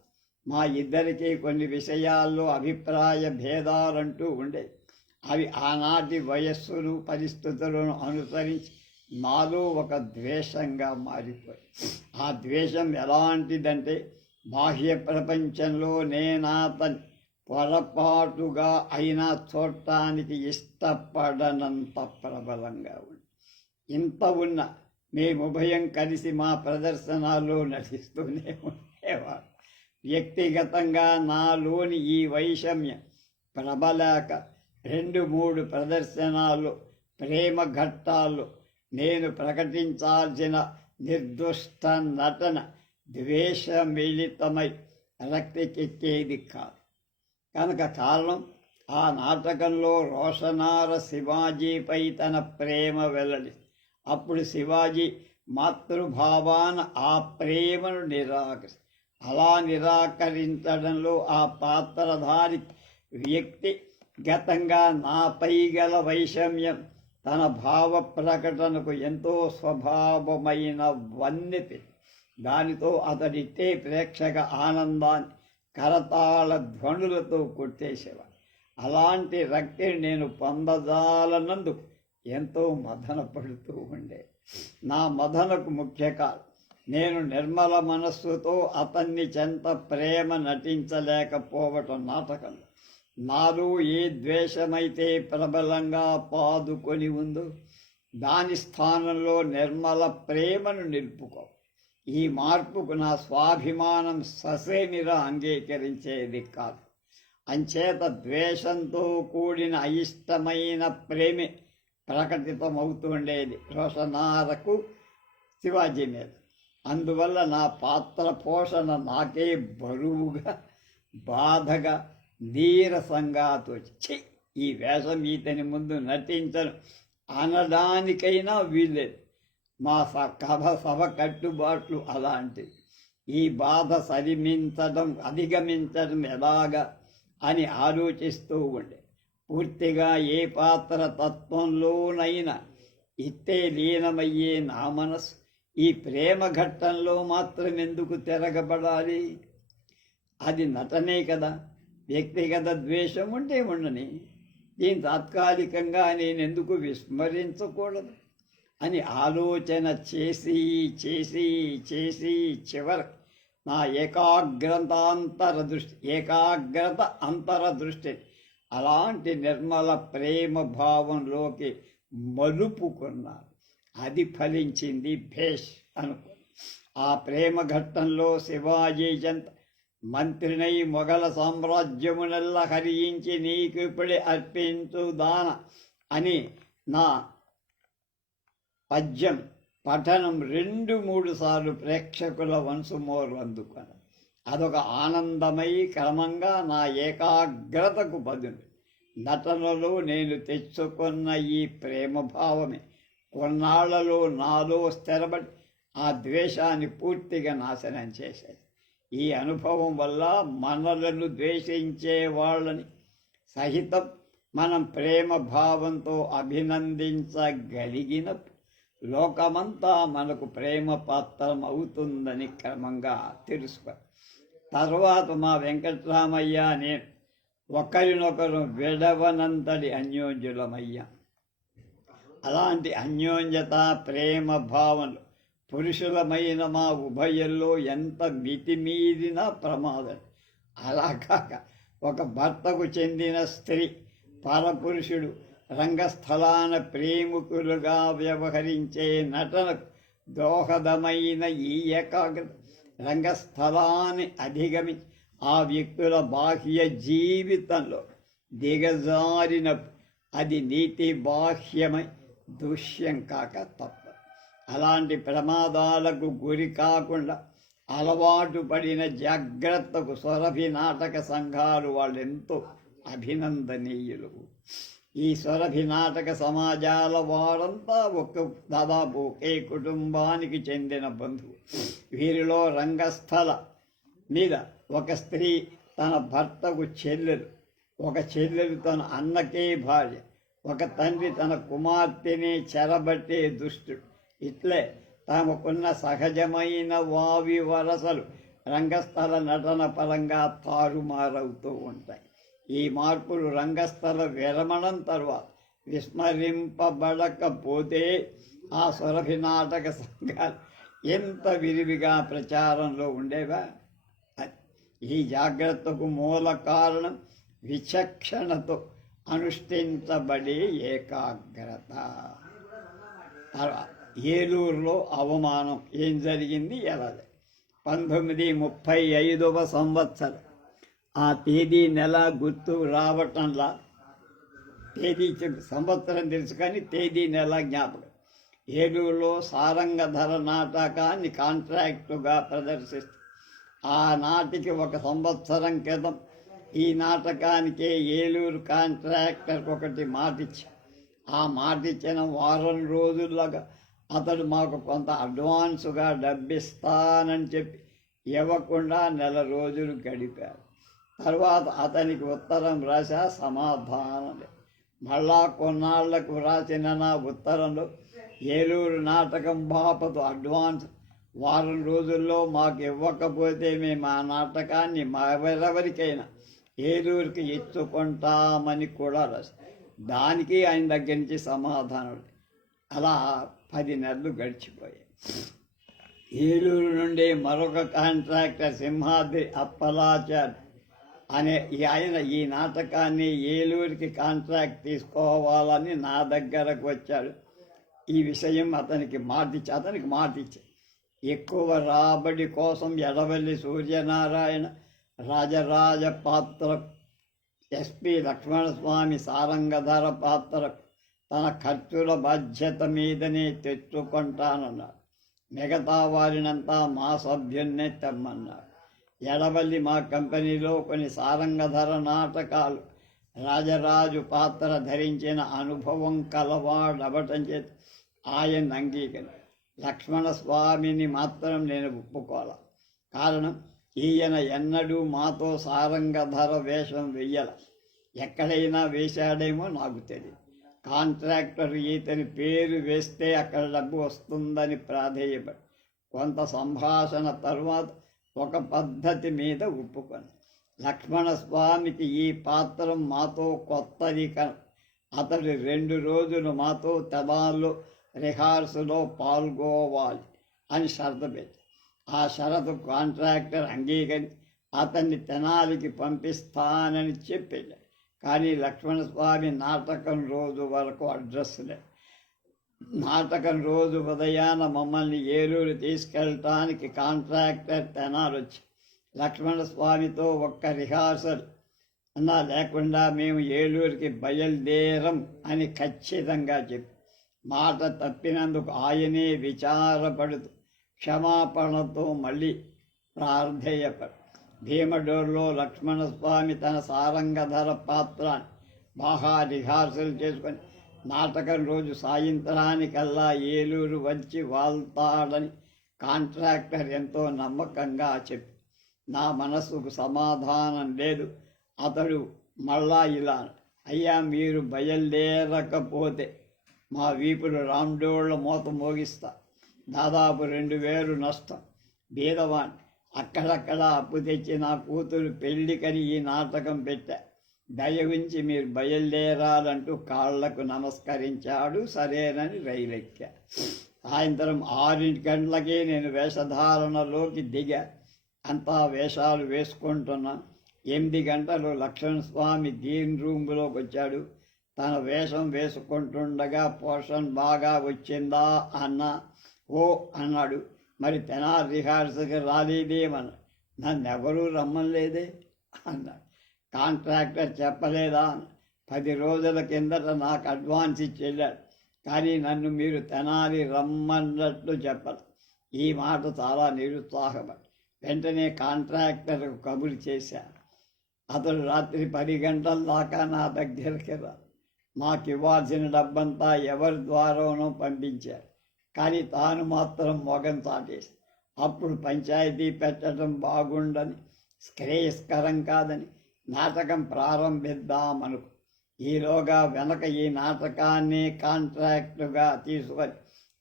మా ఇద్దరికీ కొన్ని విషయాల్లో అభిప్రాయ భేదాలంటూ ఉండేవి. అవి ఆనాటి వయస్సును పరిస్థితులను అనుసరించి నాలో ఒక ద్వేషంగా మారిపోయి. ఆ ద్వేషం ఎలాంటిదంటే బాహ్య ప్రపంచంలో నేనాతని పొరపాటుగా అయినా చూడటానికి ఇష్టపడనంత ప్రబలంగా ఉంది. ఇంత ఉన్న మేముభయం కలిసి మా ప్రదర్శనలో నటిస్తూనే ఉండేవారు. వ్యక్తిగతంగా నాలోని ఈ వైషమ్యం ప్రబలాక 2-3 ప్రదర్శనలు ప్రేమ ఘట్టాల్లో నేను ప్రకటించాల్సిన నిర్దుష్ట నటన ద్వేషమిళితమై రక్తికెక్కేది కాదు. కనుక కారణం ఆ నాటకంలో రోషనార శివాజీపై తన ప్రేమ వెల్లడి. అప్పుడు శివాజీ మాతృభావాన ఆ ప్రేమను అలా నిరాకరించడంలో ఆ పాత్రధారి వ్యక్తిగతంగా నాపై గల వైషమ్యం తన భావ ప్రకటనకు ఎంతో స్వభావమైన వన్నెతి. దానితో అతడిట్టే ప్రేక్షక ఆనందాన్ని కరతాళ ధ్వనులతో కొట్టేసేవాడు. అలాంటి రక్తిని నేను పొందజాలనందుకు ఎంతో మదన పడుతూ ఉండే. నా మదనకు ముఖ్య కారణం నేను నిర్మల మనస్సుతో అతన్ని చెంత ప్రేమ నటించలేకపోవటం. నాటకంలో నాలో ఏ ద్వేషమైతే ప్రబలంగా పాదుకొని ఉందో దాని స్థానంలో నిర్మల ప్రేమను నిలుపుకో. ఈ మార్పుకు నా స్వాభిమానం ససేమిరా అంగీకరించేది కాదు. అంచేత ద్వేషంతో కూడిన అయిష్టమైన ప్రేమే ప్రకటితమవుతుండేది రోషనారకు శివాజీ మీద. అందువల్ల నా పాత్ర పోషణ నాకే బరువుగా, బాధగా, నీరసంగా తోచి ఈ వేషం ఇతని ముందు నటించను అనడానికైనా వీల్లేదు. మా సభ కట్టుబాట్లు అలాంటివి. ఈ బాధ అధిగమించడం ఎలాగా అని ఆలోచిస్తూ ఉండే. పూర్తిగా ఏ పాత్ర తత్వంలోనైనా ఇట్టే లీనమయ్యే నా మనసు ఈ ప్రేమ ఘట్టంలో మాత్రం ఎందుకు తిరగబడాలి? అది నటనే కదా. వ్యక్తిగత ద్వేషం ఉంటే ఉండని, దీని తాత్కాలికంగా నేనెందుకు విస్మరించకూడదు అని ఆలోచన చేసి చేసి చేసి చివరికి నా ఏకాగ్రత అంతరదృష్టి అలాంటి నిర్మల ప్రేమ భావంలోకి మలుపుకున్నాను. అది ఫలించింది భేష్ అనుకో. ఆ ప్రేమ ఘట్టంలో శివాజీ చెంత మంత్రినై మొఘల సామ్రాజ్యమునెల్ల హరించి నీకిప్పుడే అర్పించు దాన అని నా పద్యం పఠనం 2-3 సార్లు ప్రేక్షకుల వంశమోరు అందుకున్నాను. అదొక ఆనందమై క్రమంగా నా ఏకాగ్రతకు బదులు నటనలో నేను తెచ్చుకున్న ఈ ప్రేమ భావమే కొన్నాళ్లలో నాలో స్థిరపడి ఆ ద్వేషాన్ని పూర్తిగా నాశనం చేసేది. ఈ అనుభవం వల్ల మనలను ద్వేషించే వాళ్ళని సహితం మనం ప్రేమ భావంతో అభినందించగలిగినప్పుడు లోకమంతా మనకు ప్రేమ పాత్రం అవుతుందని క్రమంగా తెలుసుకో. తర్వాత మా వెంకట్రామయ్య నేను ఒకరినొకరు విడవనంతటి అన్యోన్యులమయ్యా. అలాంటి అన్యోన్యత ప్రేమ భావనలు పురుషులమైన మా ఉభయంలో ఎంత మితిమీరిన ప్రమాదం. అలా కాక ఒక భర్తకు చెందిన స్త్రీ పరపురుషుడు రంగస్థలాన ప్రేమికులుగా వ్యవహరించే నటనకు దోహదమైన ఈ ఏకాగ్రత రంగస్థలాన్ని అధిగమించి ఆ వ్యక్తుల బాహ్య జీవితంలో దిగజారినప్పుడు అది నీతి బాహ్యమై దృశ్యం కాక తప్ప. అలాంటి ప్రమాదాలకు గురి కాకుండా అలవాటు పడిన జాగ్రత్తకు సురభి నాటక సంఘాలు వాళ్ళెంతో అభినందనీయులు. ఈ సురభి నాటక సమాజాల వారంతా దాదాపు ఒకే కుటుంబానికి చెందిన బంధువు. వీరిలో రంగస్థల మీద ఒక స్త్రీ తన భర్తకు చెల్లెలు, ఒక చెల్లెలు తన అన్నకే భార్య, ఒక తండ్రి తన కుమార్తెని చెరబట్టే దుష్టుడు. ఇట్లే తమకున్న సహజమైన వావి వరసలు రంగస్థల నటన పరంగా తారుమారవుతూ ఉంటాయి. ఈ మార్పులు రంగస్థల విరమణం తర్వాత విస్మరింపబడకపోతే ఆ సురభి నాటక సంఘాలు ఎంత విరివిగా ప్రచారంలో ఉండేవా? ఈ జాగ్రత్తకు మూల కారణం విచక్షణతో అనుష్ఠించబడే ఏకాగ్రత. తర్వాత ఏలూరులో అవమానం ఏం జరిగింది, ఎలా? 1935వ సంవత్సరం. ఆ తేదీ నెల గుర్తు రావటంలా, తేదీ సంవత్సరం తెలుసు కానీ తేదీ నెల జ్ఞాపకం. ఏలూరులో సారంగధర నాటకాన్ని కాంట్రాక్టుగా ప్రదర్శిస్తూ ఆనాటికి 1 సంవత్సరం క్రితం ఈ నాటకానికే ఏలూరు కాంట్రాక్టర్కి ఒకటి మాటిచ్చి ఆ మాటిచ్చిన వారం రోజుల్లోగా అతడు మాకు కొంత అడ్వాన్సుగా డబ్బిస్తానని చెప్పి ఇవ్వకుండా నెల రోజులు గడిపారు. తర్వాత అతనికి ఉత్తరం రాశా, సమాధానం లేదు. మళ్ళా కొన్నాళ్లకు రాసిన నా ఉత్తరంలో ఏలూరు నాటకం బాపతు అడ్వాన్స్ వారం రోజుల్లో మాకు ఇవ్వకపోతే మేము ఆ నాటకాన్ని మరెవరికైనా ఏలూరుకి ఇచ్చుకుంటామని కూడా రాశారు. దానికి ఆయన దగ్గర నుంచి సమాధానం. అలా 10 నెలలు గడిచిపోయాయి. ఏలూరు నుండి మరొక కాంట్రాక్టర్ సింహాద్రి అప్పలాచార్ అనే ఆయన ఈ నాటకాన్ని ఏలూరుకి కాంట్రాక్ట్ తీసుకోవాలని నా దగ్గరకు వచ్చాడు. ఈ విషయం అతనికి మాటిచ్చి ఎక్కువ రాబడి కోసం ఎడవల్లి సూర్యనారాయణ రాజరాజ పాత్ర, ఎస్పి లక్ష్మణస్వామి సారంగధర పాత్ర తన ఖర్చుల బాధ్యత మీదనే తెచ్చుకుంటానన్నాడు. మిగతా వారినంతా మా సభ్యున్నే తెమ్మన్నారు. ఎడవల్లి మా కంపెనీలో కొన్ని సారంగధర నాటకాలు రాజరాజు పాత్ర ధరించిన అనుభవం కలవాడవటం చేత ఆయన అంగీకరి. లక్ష్మణస్వామిని మాత్రం నేను ఒప్పుకోవాలి. కారణం, ఈయన ఎన్నడూ మాతో సారంగధర వేషం వెయ్యాల. ఎక్కడైనా వేశాడేమో నాకు తెలియదు. కాంట్రాక్టర్ ఈతని పేరు వేస్తే అక్కడ డబ్బు వస్తుందని ప్రాధేయపడి కొంత సంభాషణ తర్వాత ఒక పద్ధతి మీద ఒప్పుకొని లక్ష్మణస్వామికి ఈ పాత్రం మాతో కొత్తది అతడు 2 రోజులు మాతో తెనాల్లో రిహార్సల్లో పాల్గొవాలి అని షరతు పెట్టి ఆ షరతు కాంట్రాక్టర్ అంగీకరించి అతన్ని తెనాలికి పంపిస్తానని చెప్పాడు. కానీ లక్ష్మణస్వామి నాటకం రోజు వరకు అడ్రస్ లేదు. నాటకం రోజు ఉదయాన మమ్మల్ని ఏలూరు తీసుకెళ్ళటానికి కాంట్రాక్టర్ తెనాలొచ్చి లక్ష్మణస్వామితో ఒక్క రిహార్సల్ అన్నా లేకుండా మేము ఏలూరుకి బయలుదేరం అని ఖచ్చితంగా చెప్పి మాట తప్పినందుకు ఆయనే విచారపడుతూ క్షమాపణతో మళ్ళీ ప్రార్థేయపడు. భీమడోర్లో లక్ష్మణస్వామి తన సారంగధర పాత్రాన్ని బాగా రిహార్సల్ చేసుకొని నాటకం రోజు సాయంత్రానికల్లా ఏలూరు వచ్చి వాళ్తాడని కాంట్రాక్టర్ ఎంతో నమ్మకంగా చెప్పి నా మనస్సుకు సమాధానం లేదు. అతడు మళ్ళా ఇలా, అయ్యా మీరు బయలుదేరకపోతే మా వీపులు రాండోళ్ల మోత మోగిస్తా, దాదాపు 2000 నష్టం. బీదవాణి అక్కడక్కడ అప్పు తెచ్చి నా కూతురు పెళ్లికని ఈ నాటకం పెట్టా, దయ ఉంచి మీరు బయలుదేరాలంటూ కాళ్లకు నమస్కరించాడు. సరేనని రైలెక్కా. సాయంత్రం 6 గంటలకే నేను వేషధారణలోకి దిగా. అంతా వేషాలు వేసుకుంటున్నా. 8 గంటలు లక్ష్మణస్వామి గ్రీన్ రూమ్లోకి వచ్చాడు. తన వేషం వేసుకుంటుండగా పోర్షన్ బాగా వచ్చిందా అన్నా. ఓ అన్నాడు. మరి తెనాలి రిహార్సల్కి రాలేదేమన్నా. నన్నెవరూ రమ్మలేదే అన్నాడు. కాంట్రాక్టర్ చెప్పలేదా అన్న. 10 రోజుల కిందట నాకు అడ్వాన్స్ ఇచ్చి వెళ్ళాడు, కానీ నన్ను మీరు తెనాలి రమ్మన్నట్లు చెప్పరు. ఈ మాట చాలా నిరుత్సాహపడి వెంటనే కాంట్రాక్టర్కు కబురు చేశాను. అతడు రాత్రి 10 గంటల దాకా నా దగ్గరికి రా. నాకు ఇవ్వాల్సిన డబ్బంతా ఎవరి ద్వారానో పంపించారు, కానీ తాను మాత్రం మొగం చాటేసి అప్పుడు పంచాయతీ పెట్టడం బాగుండని, శ్రేయస్కరం కాదని నాటకం ప్రారంభిద్దామనుకు. ఈలోగా వెనక ఈ నాటకాన్ని కాంట్రాక్టుగా తీసుకొని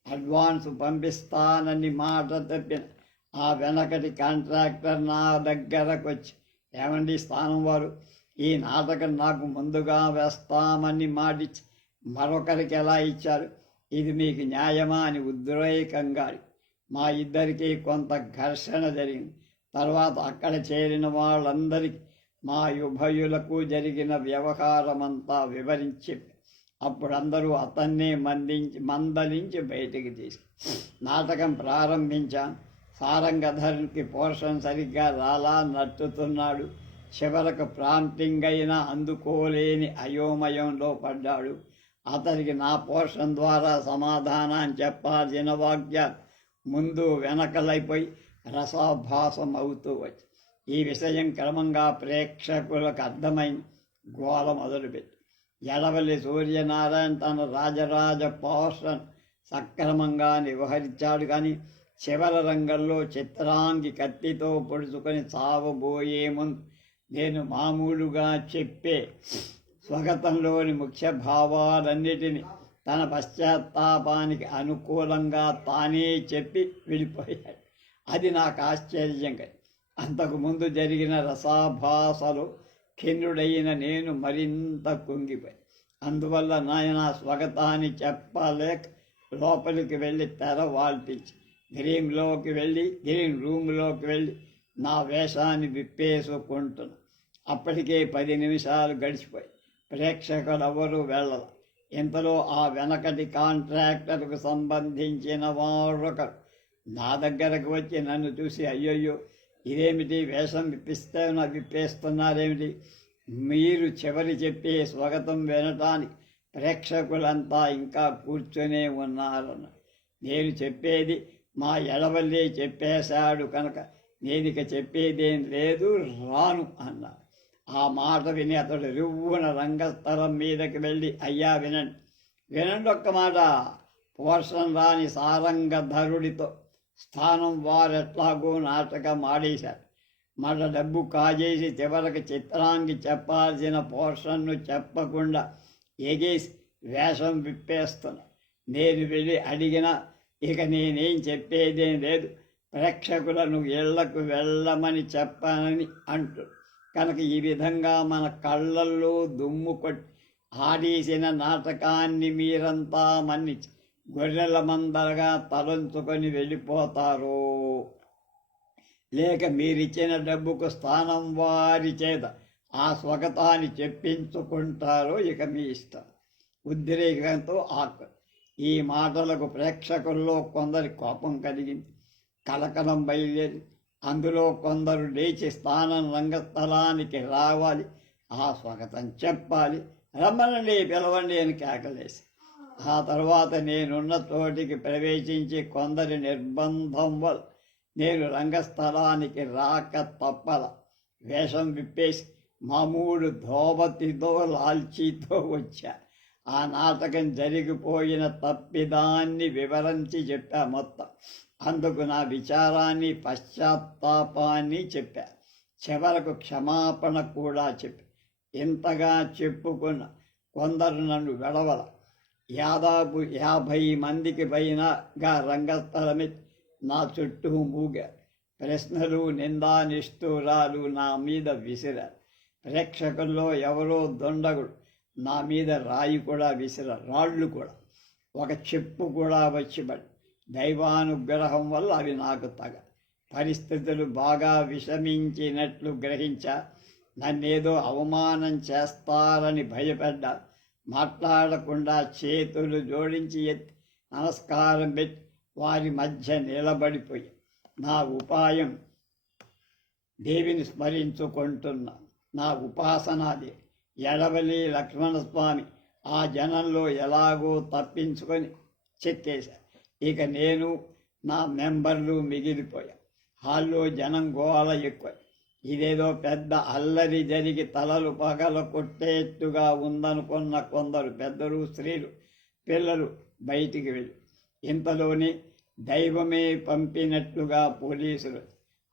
అడ్వాన్స్ పంపిస్తానని మాట తప్పిన ఆ వెనకటి కాంట్రాక్టర్ నా దగ్గరకు వచ్చి, ఏమండి స్థానం వారు, ఈ నాటకం నాకు ముందుగా వేస్తామని మాటిచ్చి మరొకరికి ఎలా ఇచ్చారు? ఇది మీకు న్యాయమా అని ఉద్రేకంగా మా ఇద్దరికీ కొంత ఘర్షణ జరిగింది. తర్వాత అక్కడ చేరిన వాళ్ళందరికీ మా ఉభయులకు జరిగిన వ్యవహారమంతా వివరించి అప్పుడందరూ అతన్నే మందలించి బయటికి తీసి నాటకం ప్రారంభించాం. సారంగధరునికి పోర్షన్ సరిగ్గా రాలా నట్టుతున్నాడు. చివరకు ప్రాంప్టింగ్ అయినా అందుకోలేని అయోమయంలో పడ్డాడు. అతనికి నా పోర్షన్ ద్వారా సమాధానం చెప్పాల్సిన వాక్యాలు ముందు వెనకలైపోయి రసాభాసం అవుతూ వచ్చి ఈ విషయం క్రమంగా ప్రేక్షకులకు అర్థమైంది. గోల మొదలుపెట్టి ఎడవల్లి సూర్యనారాయణ తన రాజరాజ పోర్షన్ సక్రమంగా వ్యవహరించాడు, కానీ చివరి రంగంలో చిత్రాంగి కత్తితో పొడుచుకొని చావబోయే ముందు నేను మామూలుగా చెప్పే స్వగతంలోని ముఖ్య భావాలన్నిటినీ తన పశ్చాత్తాపానికి అనుకూలంగా తానే చెప్పి వెళ్ళిపోయాడు. అది నాకు ఆశ్చర్యంగా. అంతకుముందు జరిగిన రసాభాసలో ఖిన్నుడైన నేను మరింత కుంగిపోయి, అందువల్ల నాయన స్వగతాన్ని చెప్పలేక లోపలికి వెళ్ళి తెర వాల్పించి గ్రీన్ రూమ్లోకి వెళ్ళి నా వేషాన్ని విప్పేసుకుంటున్నా. అప్పటికే 10 నిమిషాలు గడిచిపోయి ప్రేక్షకులెవరూ వెళ్ళాల. ఇంతలో ఆ వెనకటి కాంట్రాక్టర్కు సంబంధించిన వారొకరు నా దగ్గరకు వచ్చి నన్ను చూసి, అయ్యయ్యో ఇదేమిటి, వేషం విప్పేస్తున్నారేమిటి? మీరు చివరి చెప్పే స్వాగతం వినటానికి ప్రేక్షకులంతా ఇంకా కూర్చొనే ఉన్నారన్న. నేను చెప్పేది మా ఎడవల్లి చెప్పేశాడు కనుక నేనిక చెప్పేదేం లేదు, రాను అన్నారు. ఆ మాట విని అతడు రివ్వున రంగస్థలం మీదకి వెళ్ళి, అయ్యా వినండి ఒక్క మాట. పోర్షన్ రాని సారంగధరుడితో స్థానం వారెట్లాగో నాటకం ఆడేశారు. మన డబ్బు కాజేసి చివరికి చిత్రాంగి చెప్పాల్సిన పోర్షన్ను చెప్పకుండా ఎగేసి వేషం విప్పేస్తున్నా. నేను వెళ్ళి అడిగినా ఇక నేనేం చెప్పేదేం లేదు, ప్రేక్షకులను ఇళ్లకు వెళ్ళమని చెప్పానని అంటూ కనుక ఈ విధంగా మన కళ్ళల్లో దుమ్ము కొట్టి ఆడేసిన నాటకాన్ని మీరంతా మన్నించి గొర్రెల మందరగా తలంచుకొని వెళ్ళిపోతారో, లేక మీరిచ్చిన డబ్బుకు స్థానం వారి చేత ఆ స్వగతాన్ని చెప్పించుకుంటారో ఇక మీ ఇష్టం. ఉద్రేకంతో ఈ మాటలకు ప్రేక్షకుల్లో కొందరి కోపం కలిగింది. కలకలం బయలుదేరి అందులో కొందరు లేచి రంగస్థలానికి రావాలి, ఆ స్వాగతం చెప్పాలి, రమ్మనండి పిలవండి అని కేకలేసి ఆ తర్వాత నేనున్న చోటికి ప్రవేశించి కొందరి నిర్బంధం వల్ల నేను రంగస్థలానికి రాక తప్పల. వేషం విప్పేసి మామూలు ధోబతితో లాల్చీతో వచ్చా. ఆ నాటకం జరిగిపోయిన తప్పిదాన్ని వివరించి చెప్పా మొత్తం. అందుకు నా విచారాన్ని పశ్చాత్తాపాన్ని చెప్పా. చివరకు క్షమాపణ కూడా చెప్పి ఇంతగా చెప్పుకున్న కొందరు నన్ను వెడవల. దాదాపు 50 మందికి పైనగా రంగస్థలమే నా చుట్టూ మూగారు. ప్రశ్నలు, నిందానిష్ఠూరాలు నా మీద విసిరారు. ప్రేక్షకుల్లో ఎవరో దొండగుడు నా మీద రాళ్ళు కూడా, ఒక చెప్పు కూడా వచ్చిపడి దైవానుగ్రహం వల్ల అవి నాకు పరిస్థితులు బాగా విషమించినట్లు గ్రహించా. నన్నేదో అవమానం చేస్తారని భయపడ్డా. మాట్లాడకుండా చేతులు జోడించి ఎత్తి నమస్కారం పెట్టి వారి మధ్య నిలబడిపోయి నా ఉపాయం దేవిని స్మరించుకుంటున్నా. నా ఉపాసనాది ఎడవలి లక్ష్మణస్వామి ఆ జనంలో ఎలాగో తప్పించుకొని చెక్కేశారు. ఇక నేను నా మెంబర్లు మిగిలిపోయాం. హాల్లో జనం గోల ఎక్కువ. ఇదేదో పెద్ద అల్లరి జరిగి తలలు పగల కొట్టేట్టుగా ఉందనుకున్న కొందరు పెద్దలు, స్త్రీలు, పిల్లలు బయటికి వెళ్ళి ఇంతలోనే దైవమే పంపినట్లుగా పోలీసులు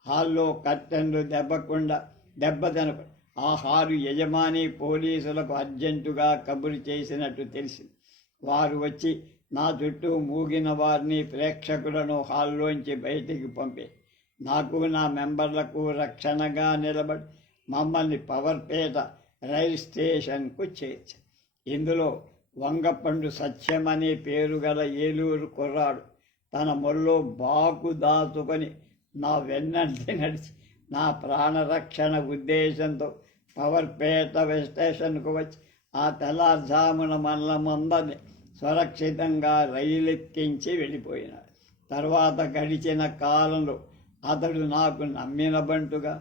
హాల్లో కర్టెన్లు దెబ్బతినకుండా ఆ హారు యజమాని పోలీసులకు అర్జెంటుగా కబురు చేసినట్టు తెలిసింది. వారు వచ్చి నా చుట్టూ మూగిన వారిని, ప్రేక్షకులను హాల్లోంచి బయటికి పంపే నాకు నా మెంబర్లకు రక్షణగా నిలబడి మమ్మల్ని పవర్పేట రైలు స్టేషన్కు చేర్చి ఇందులో వంగపండు సత్యం అనే పేరు గల ఏలూరు కుర్రాడు తన మొల్లో బాకు దాచుకొని నా వెన్నంటి నడిచి నా ప్రాణరక్షణ ఉద్దేశంతో పవర్పేట స్టేషన్కు వచ్చి ఆ తెల్లారుజామున మందరిని సురక్షితంగా రైలెక్కించి వెళ్ళిపోయినాడు. తర్వాత గడిచిన కాలంలో అతడు నాకు నమ్మిన బంటుగా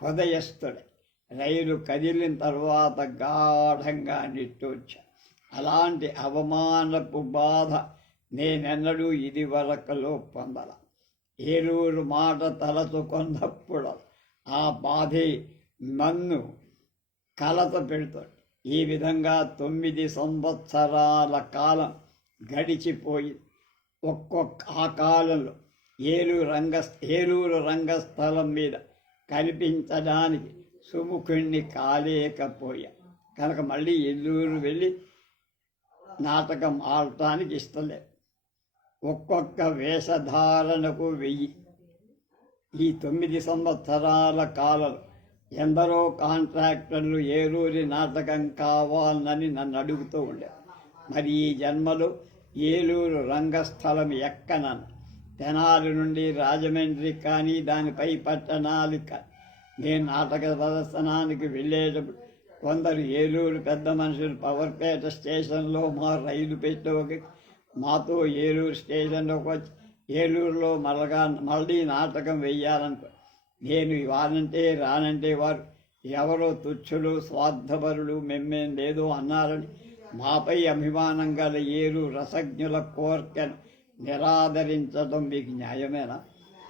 హృదయస్థుడే. రైలు కదిలిన తర్వాత గాఢంగా నిట్టూర్చా. అలాంటి అవమానపు బాధ నేనెన్నడూ ఇది వరకులో పొందల. ఏలూరు మాట తలచుకున్నప్పుడు ఆ బాధే నన్ను కలత పెడుతుంది. ఈ విధంగా 9 సంవత్సరాల కాలం గడిచిపోయి ఆ కాలంలో ఏలూరు రంగస్థలం మీద కనిపించడానికి సుముఖుణ్ణి కాలేకపోయా. కనుక మళ్ళీ ఏలూరు వెళ్ళి నాటకం ఆడటానికి ఇష్టలేదు. ఒక్కొక్క వేషధారణకు 1000. ఈ 9 సంవత్సరాల కాలంలో ఎందరో కాంట్రాక్టర్లు ఏలూరి నాటకం కావాలని నన్ను అడుగుతూ ఉండేవారు. మరి ఈ జన్మలో ఏలూరు రంగస్థలం ఎక్కనన్న తెనాలి నుండి రాజమండ్రి కానీ దానిపై పట్టణాలు కానీ నేను నాటక ప్రదర్శనానికి వెళ్ళేటప్పుడు కొందరు ఏలూరు పెద్ద మనుషులు పవర్పేట స్టేషన్లో మా రైలు పెట్టోకి మాతో ఏలూరు స్టేషన్లోకి వచ్చి ఏలూరులో మళ్ళీ నాటకం వెయ్యాలనుకో. నేను వారంటే రానంటే వారు ఎవరో తుచ్చులు, స్వార్థపరులు, మేమేం లేదో అన్నారని మాపై అభిమానం గల ఏలూరు రసజ్ఞుల కోర్కెను నిరాదరించడం మీకు న్యాయమేనా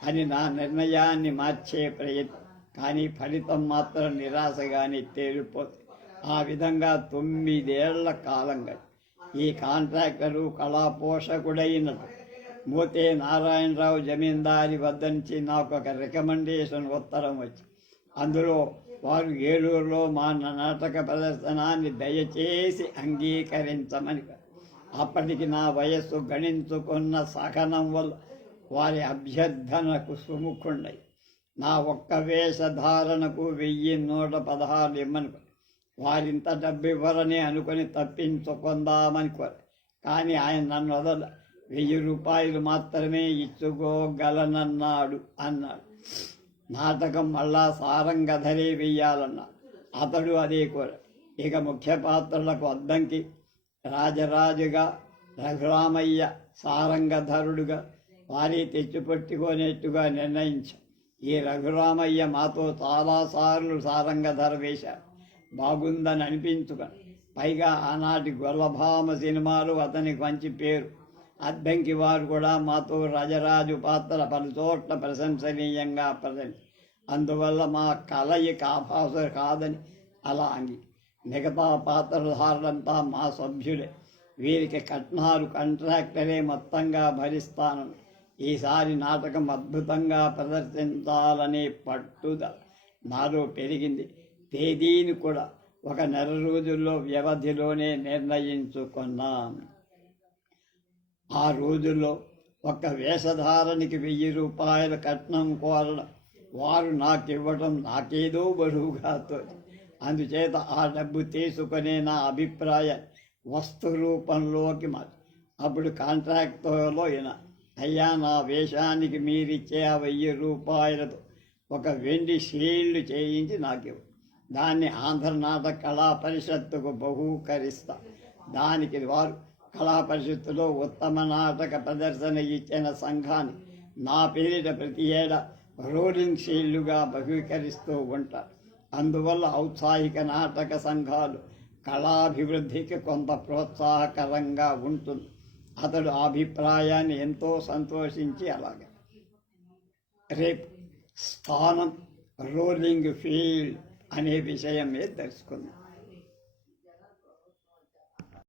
అని నా నిర్ణయాన్ని మార్చే ప్రయత్నం. కానీ ఫలితం మాత్రం నిరాశగానే తేలిపోతుంది. ఆ విధంగా 9 ఏళ్ల కాలంగా ఈ కాంట్రాక్టరు కళాపోషకుడైనట్టు మోతే నారాయణరావు జమీందారి వద్ద నుంచి నాకు ఒక రికమెండేషన్ ఉత్తరం వచ్చి అందులో వారు ఏలూరులో మా నాటక ప్రదర్శనాన్ని దయచేసి అంగీకరించమని. అప్పటికి నా వయస్సు గణించుకున్న సహనం వల్ల వారి అభ్యర్థనకు సుముఖుండై నా ఒక్క వేషధారణకు 1116 ఇమ్మనుకో. వారింత డబ్బు ఇవ్వరని అనుకుని తప్పించుకుందామని కోరు. కానీ ఆయన నన్ను వదల 1000 రూపాయలు మాత్రమే ఇచ్చుకోగలనన్నాడు అన్నాడు. నాటకం మళ్ళా సారంగధరే వెయ్యాలన్నాడు. అతడు అదే కోర. ఇక ముఖ్య పాత్రలకు అద్దంకి రాజరాజుగా, రఘురామయ్య సారంగధరుడుగా వారి తెచ్చిపెట్టుకునేట్టుగా నిర్ణయించాం. ఈ రఘురామయ్య మాతో చాలాసార్లు సారంగధర వేశాడు. బాగుందని అనిపించుకొని పైగా ఆనాటి గొల్లభామ సినిమాలు అతనికి మంచి పేరు. అద్దంకి వారు కూడా మాతో రాజరాజు పాత్ర పలుచోట్ల ప్రశంసనీయంగా ప్రదర్శించారు. అందువల్ల మా కలయిక ఆభాస కాదని అలా అంగి. మిగతా పాత్రధారులంతా మా సభ్యులే. వీరికి కట్నాలు కాంట్రాక్టరే మొత్తంగా భరిస్తాను. ఈసారి నాటకం అద్భుతంగా ప్రదర్శించాలనే పట్టుదల నాలో పెరిగింది. తేదీని కూడా 1 నెల రోజుల్లో వ్యవధిలోనే నిర్ణయించుకున్నాం. ఆ రోజుల్లో ఒక్క వేషధారణకి 1000 రూపాయల కట్నం కోరడం, వారు నాకివ్వడం నాకేదో బరువుగా తోచి. అందుచేత ఆ డబ్బు తీసుకునే నా అభిప్రాయం వస్తు రూపంలోకి మార్చి అప్పుడు కాంట్రాక్టర్లో అయ్యా నా వేషానికి మీరిచ్చే ఆ 1000 రూపాయలతో ఒక వెండి షీల్డ్ చేయించి నాకివ్వు. దాన్ని ఆంధ్ర నాటక కళా పరిషత్తుకు బహూకరిస్తా. దానికి వారు కళా పరిషత్తులో ఉత్తమ నాటక ప్రదర్శన ఇచ్చిన సంఘాన్ని నా పేరిట ప్రతి ఏడా రోలింగ్ షీల్డ్గా బహుకరిస్తూ ఉంటారు. అందువల్ల ఔత్సాహిక నాటక సంఘాలు కళాభివృద్ధికి కొంత ప్రోత్సాహకరంగా ఉంటుంది. అతడు ఆ అభిప్రాయాన్ని ఎంతో సంతోషించి అలాగే రేపు స్థానం రోలింగ్ ఫీల్డ్ అనే విషయం మీద తెలుసుకుందాం.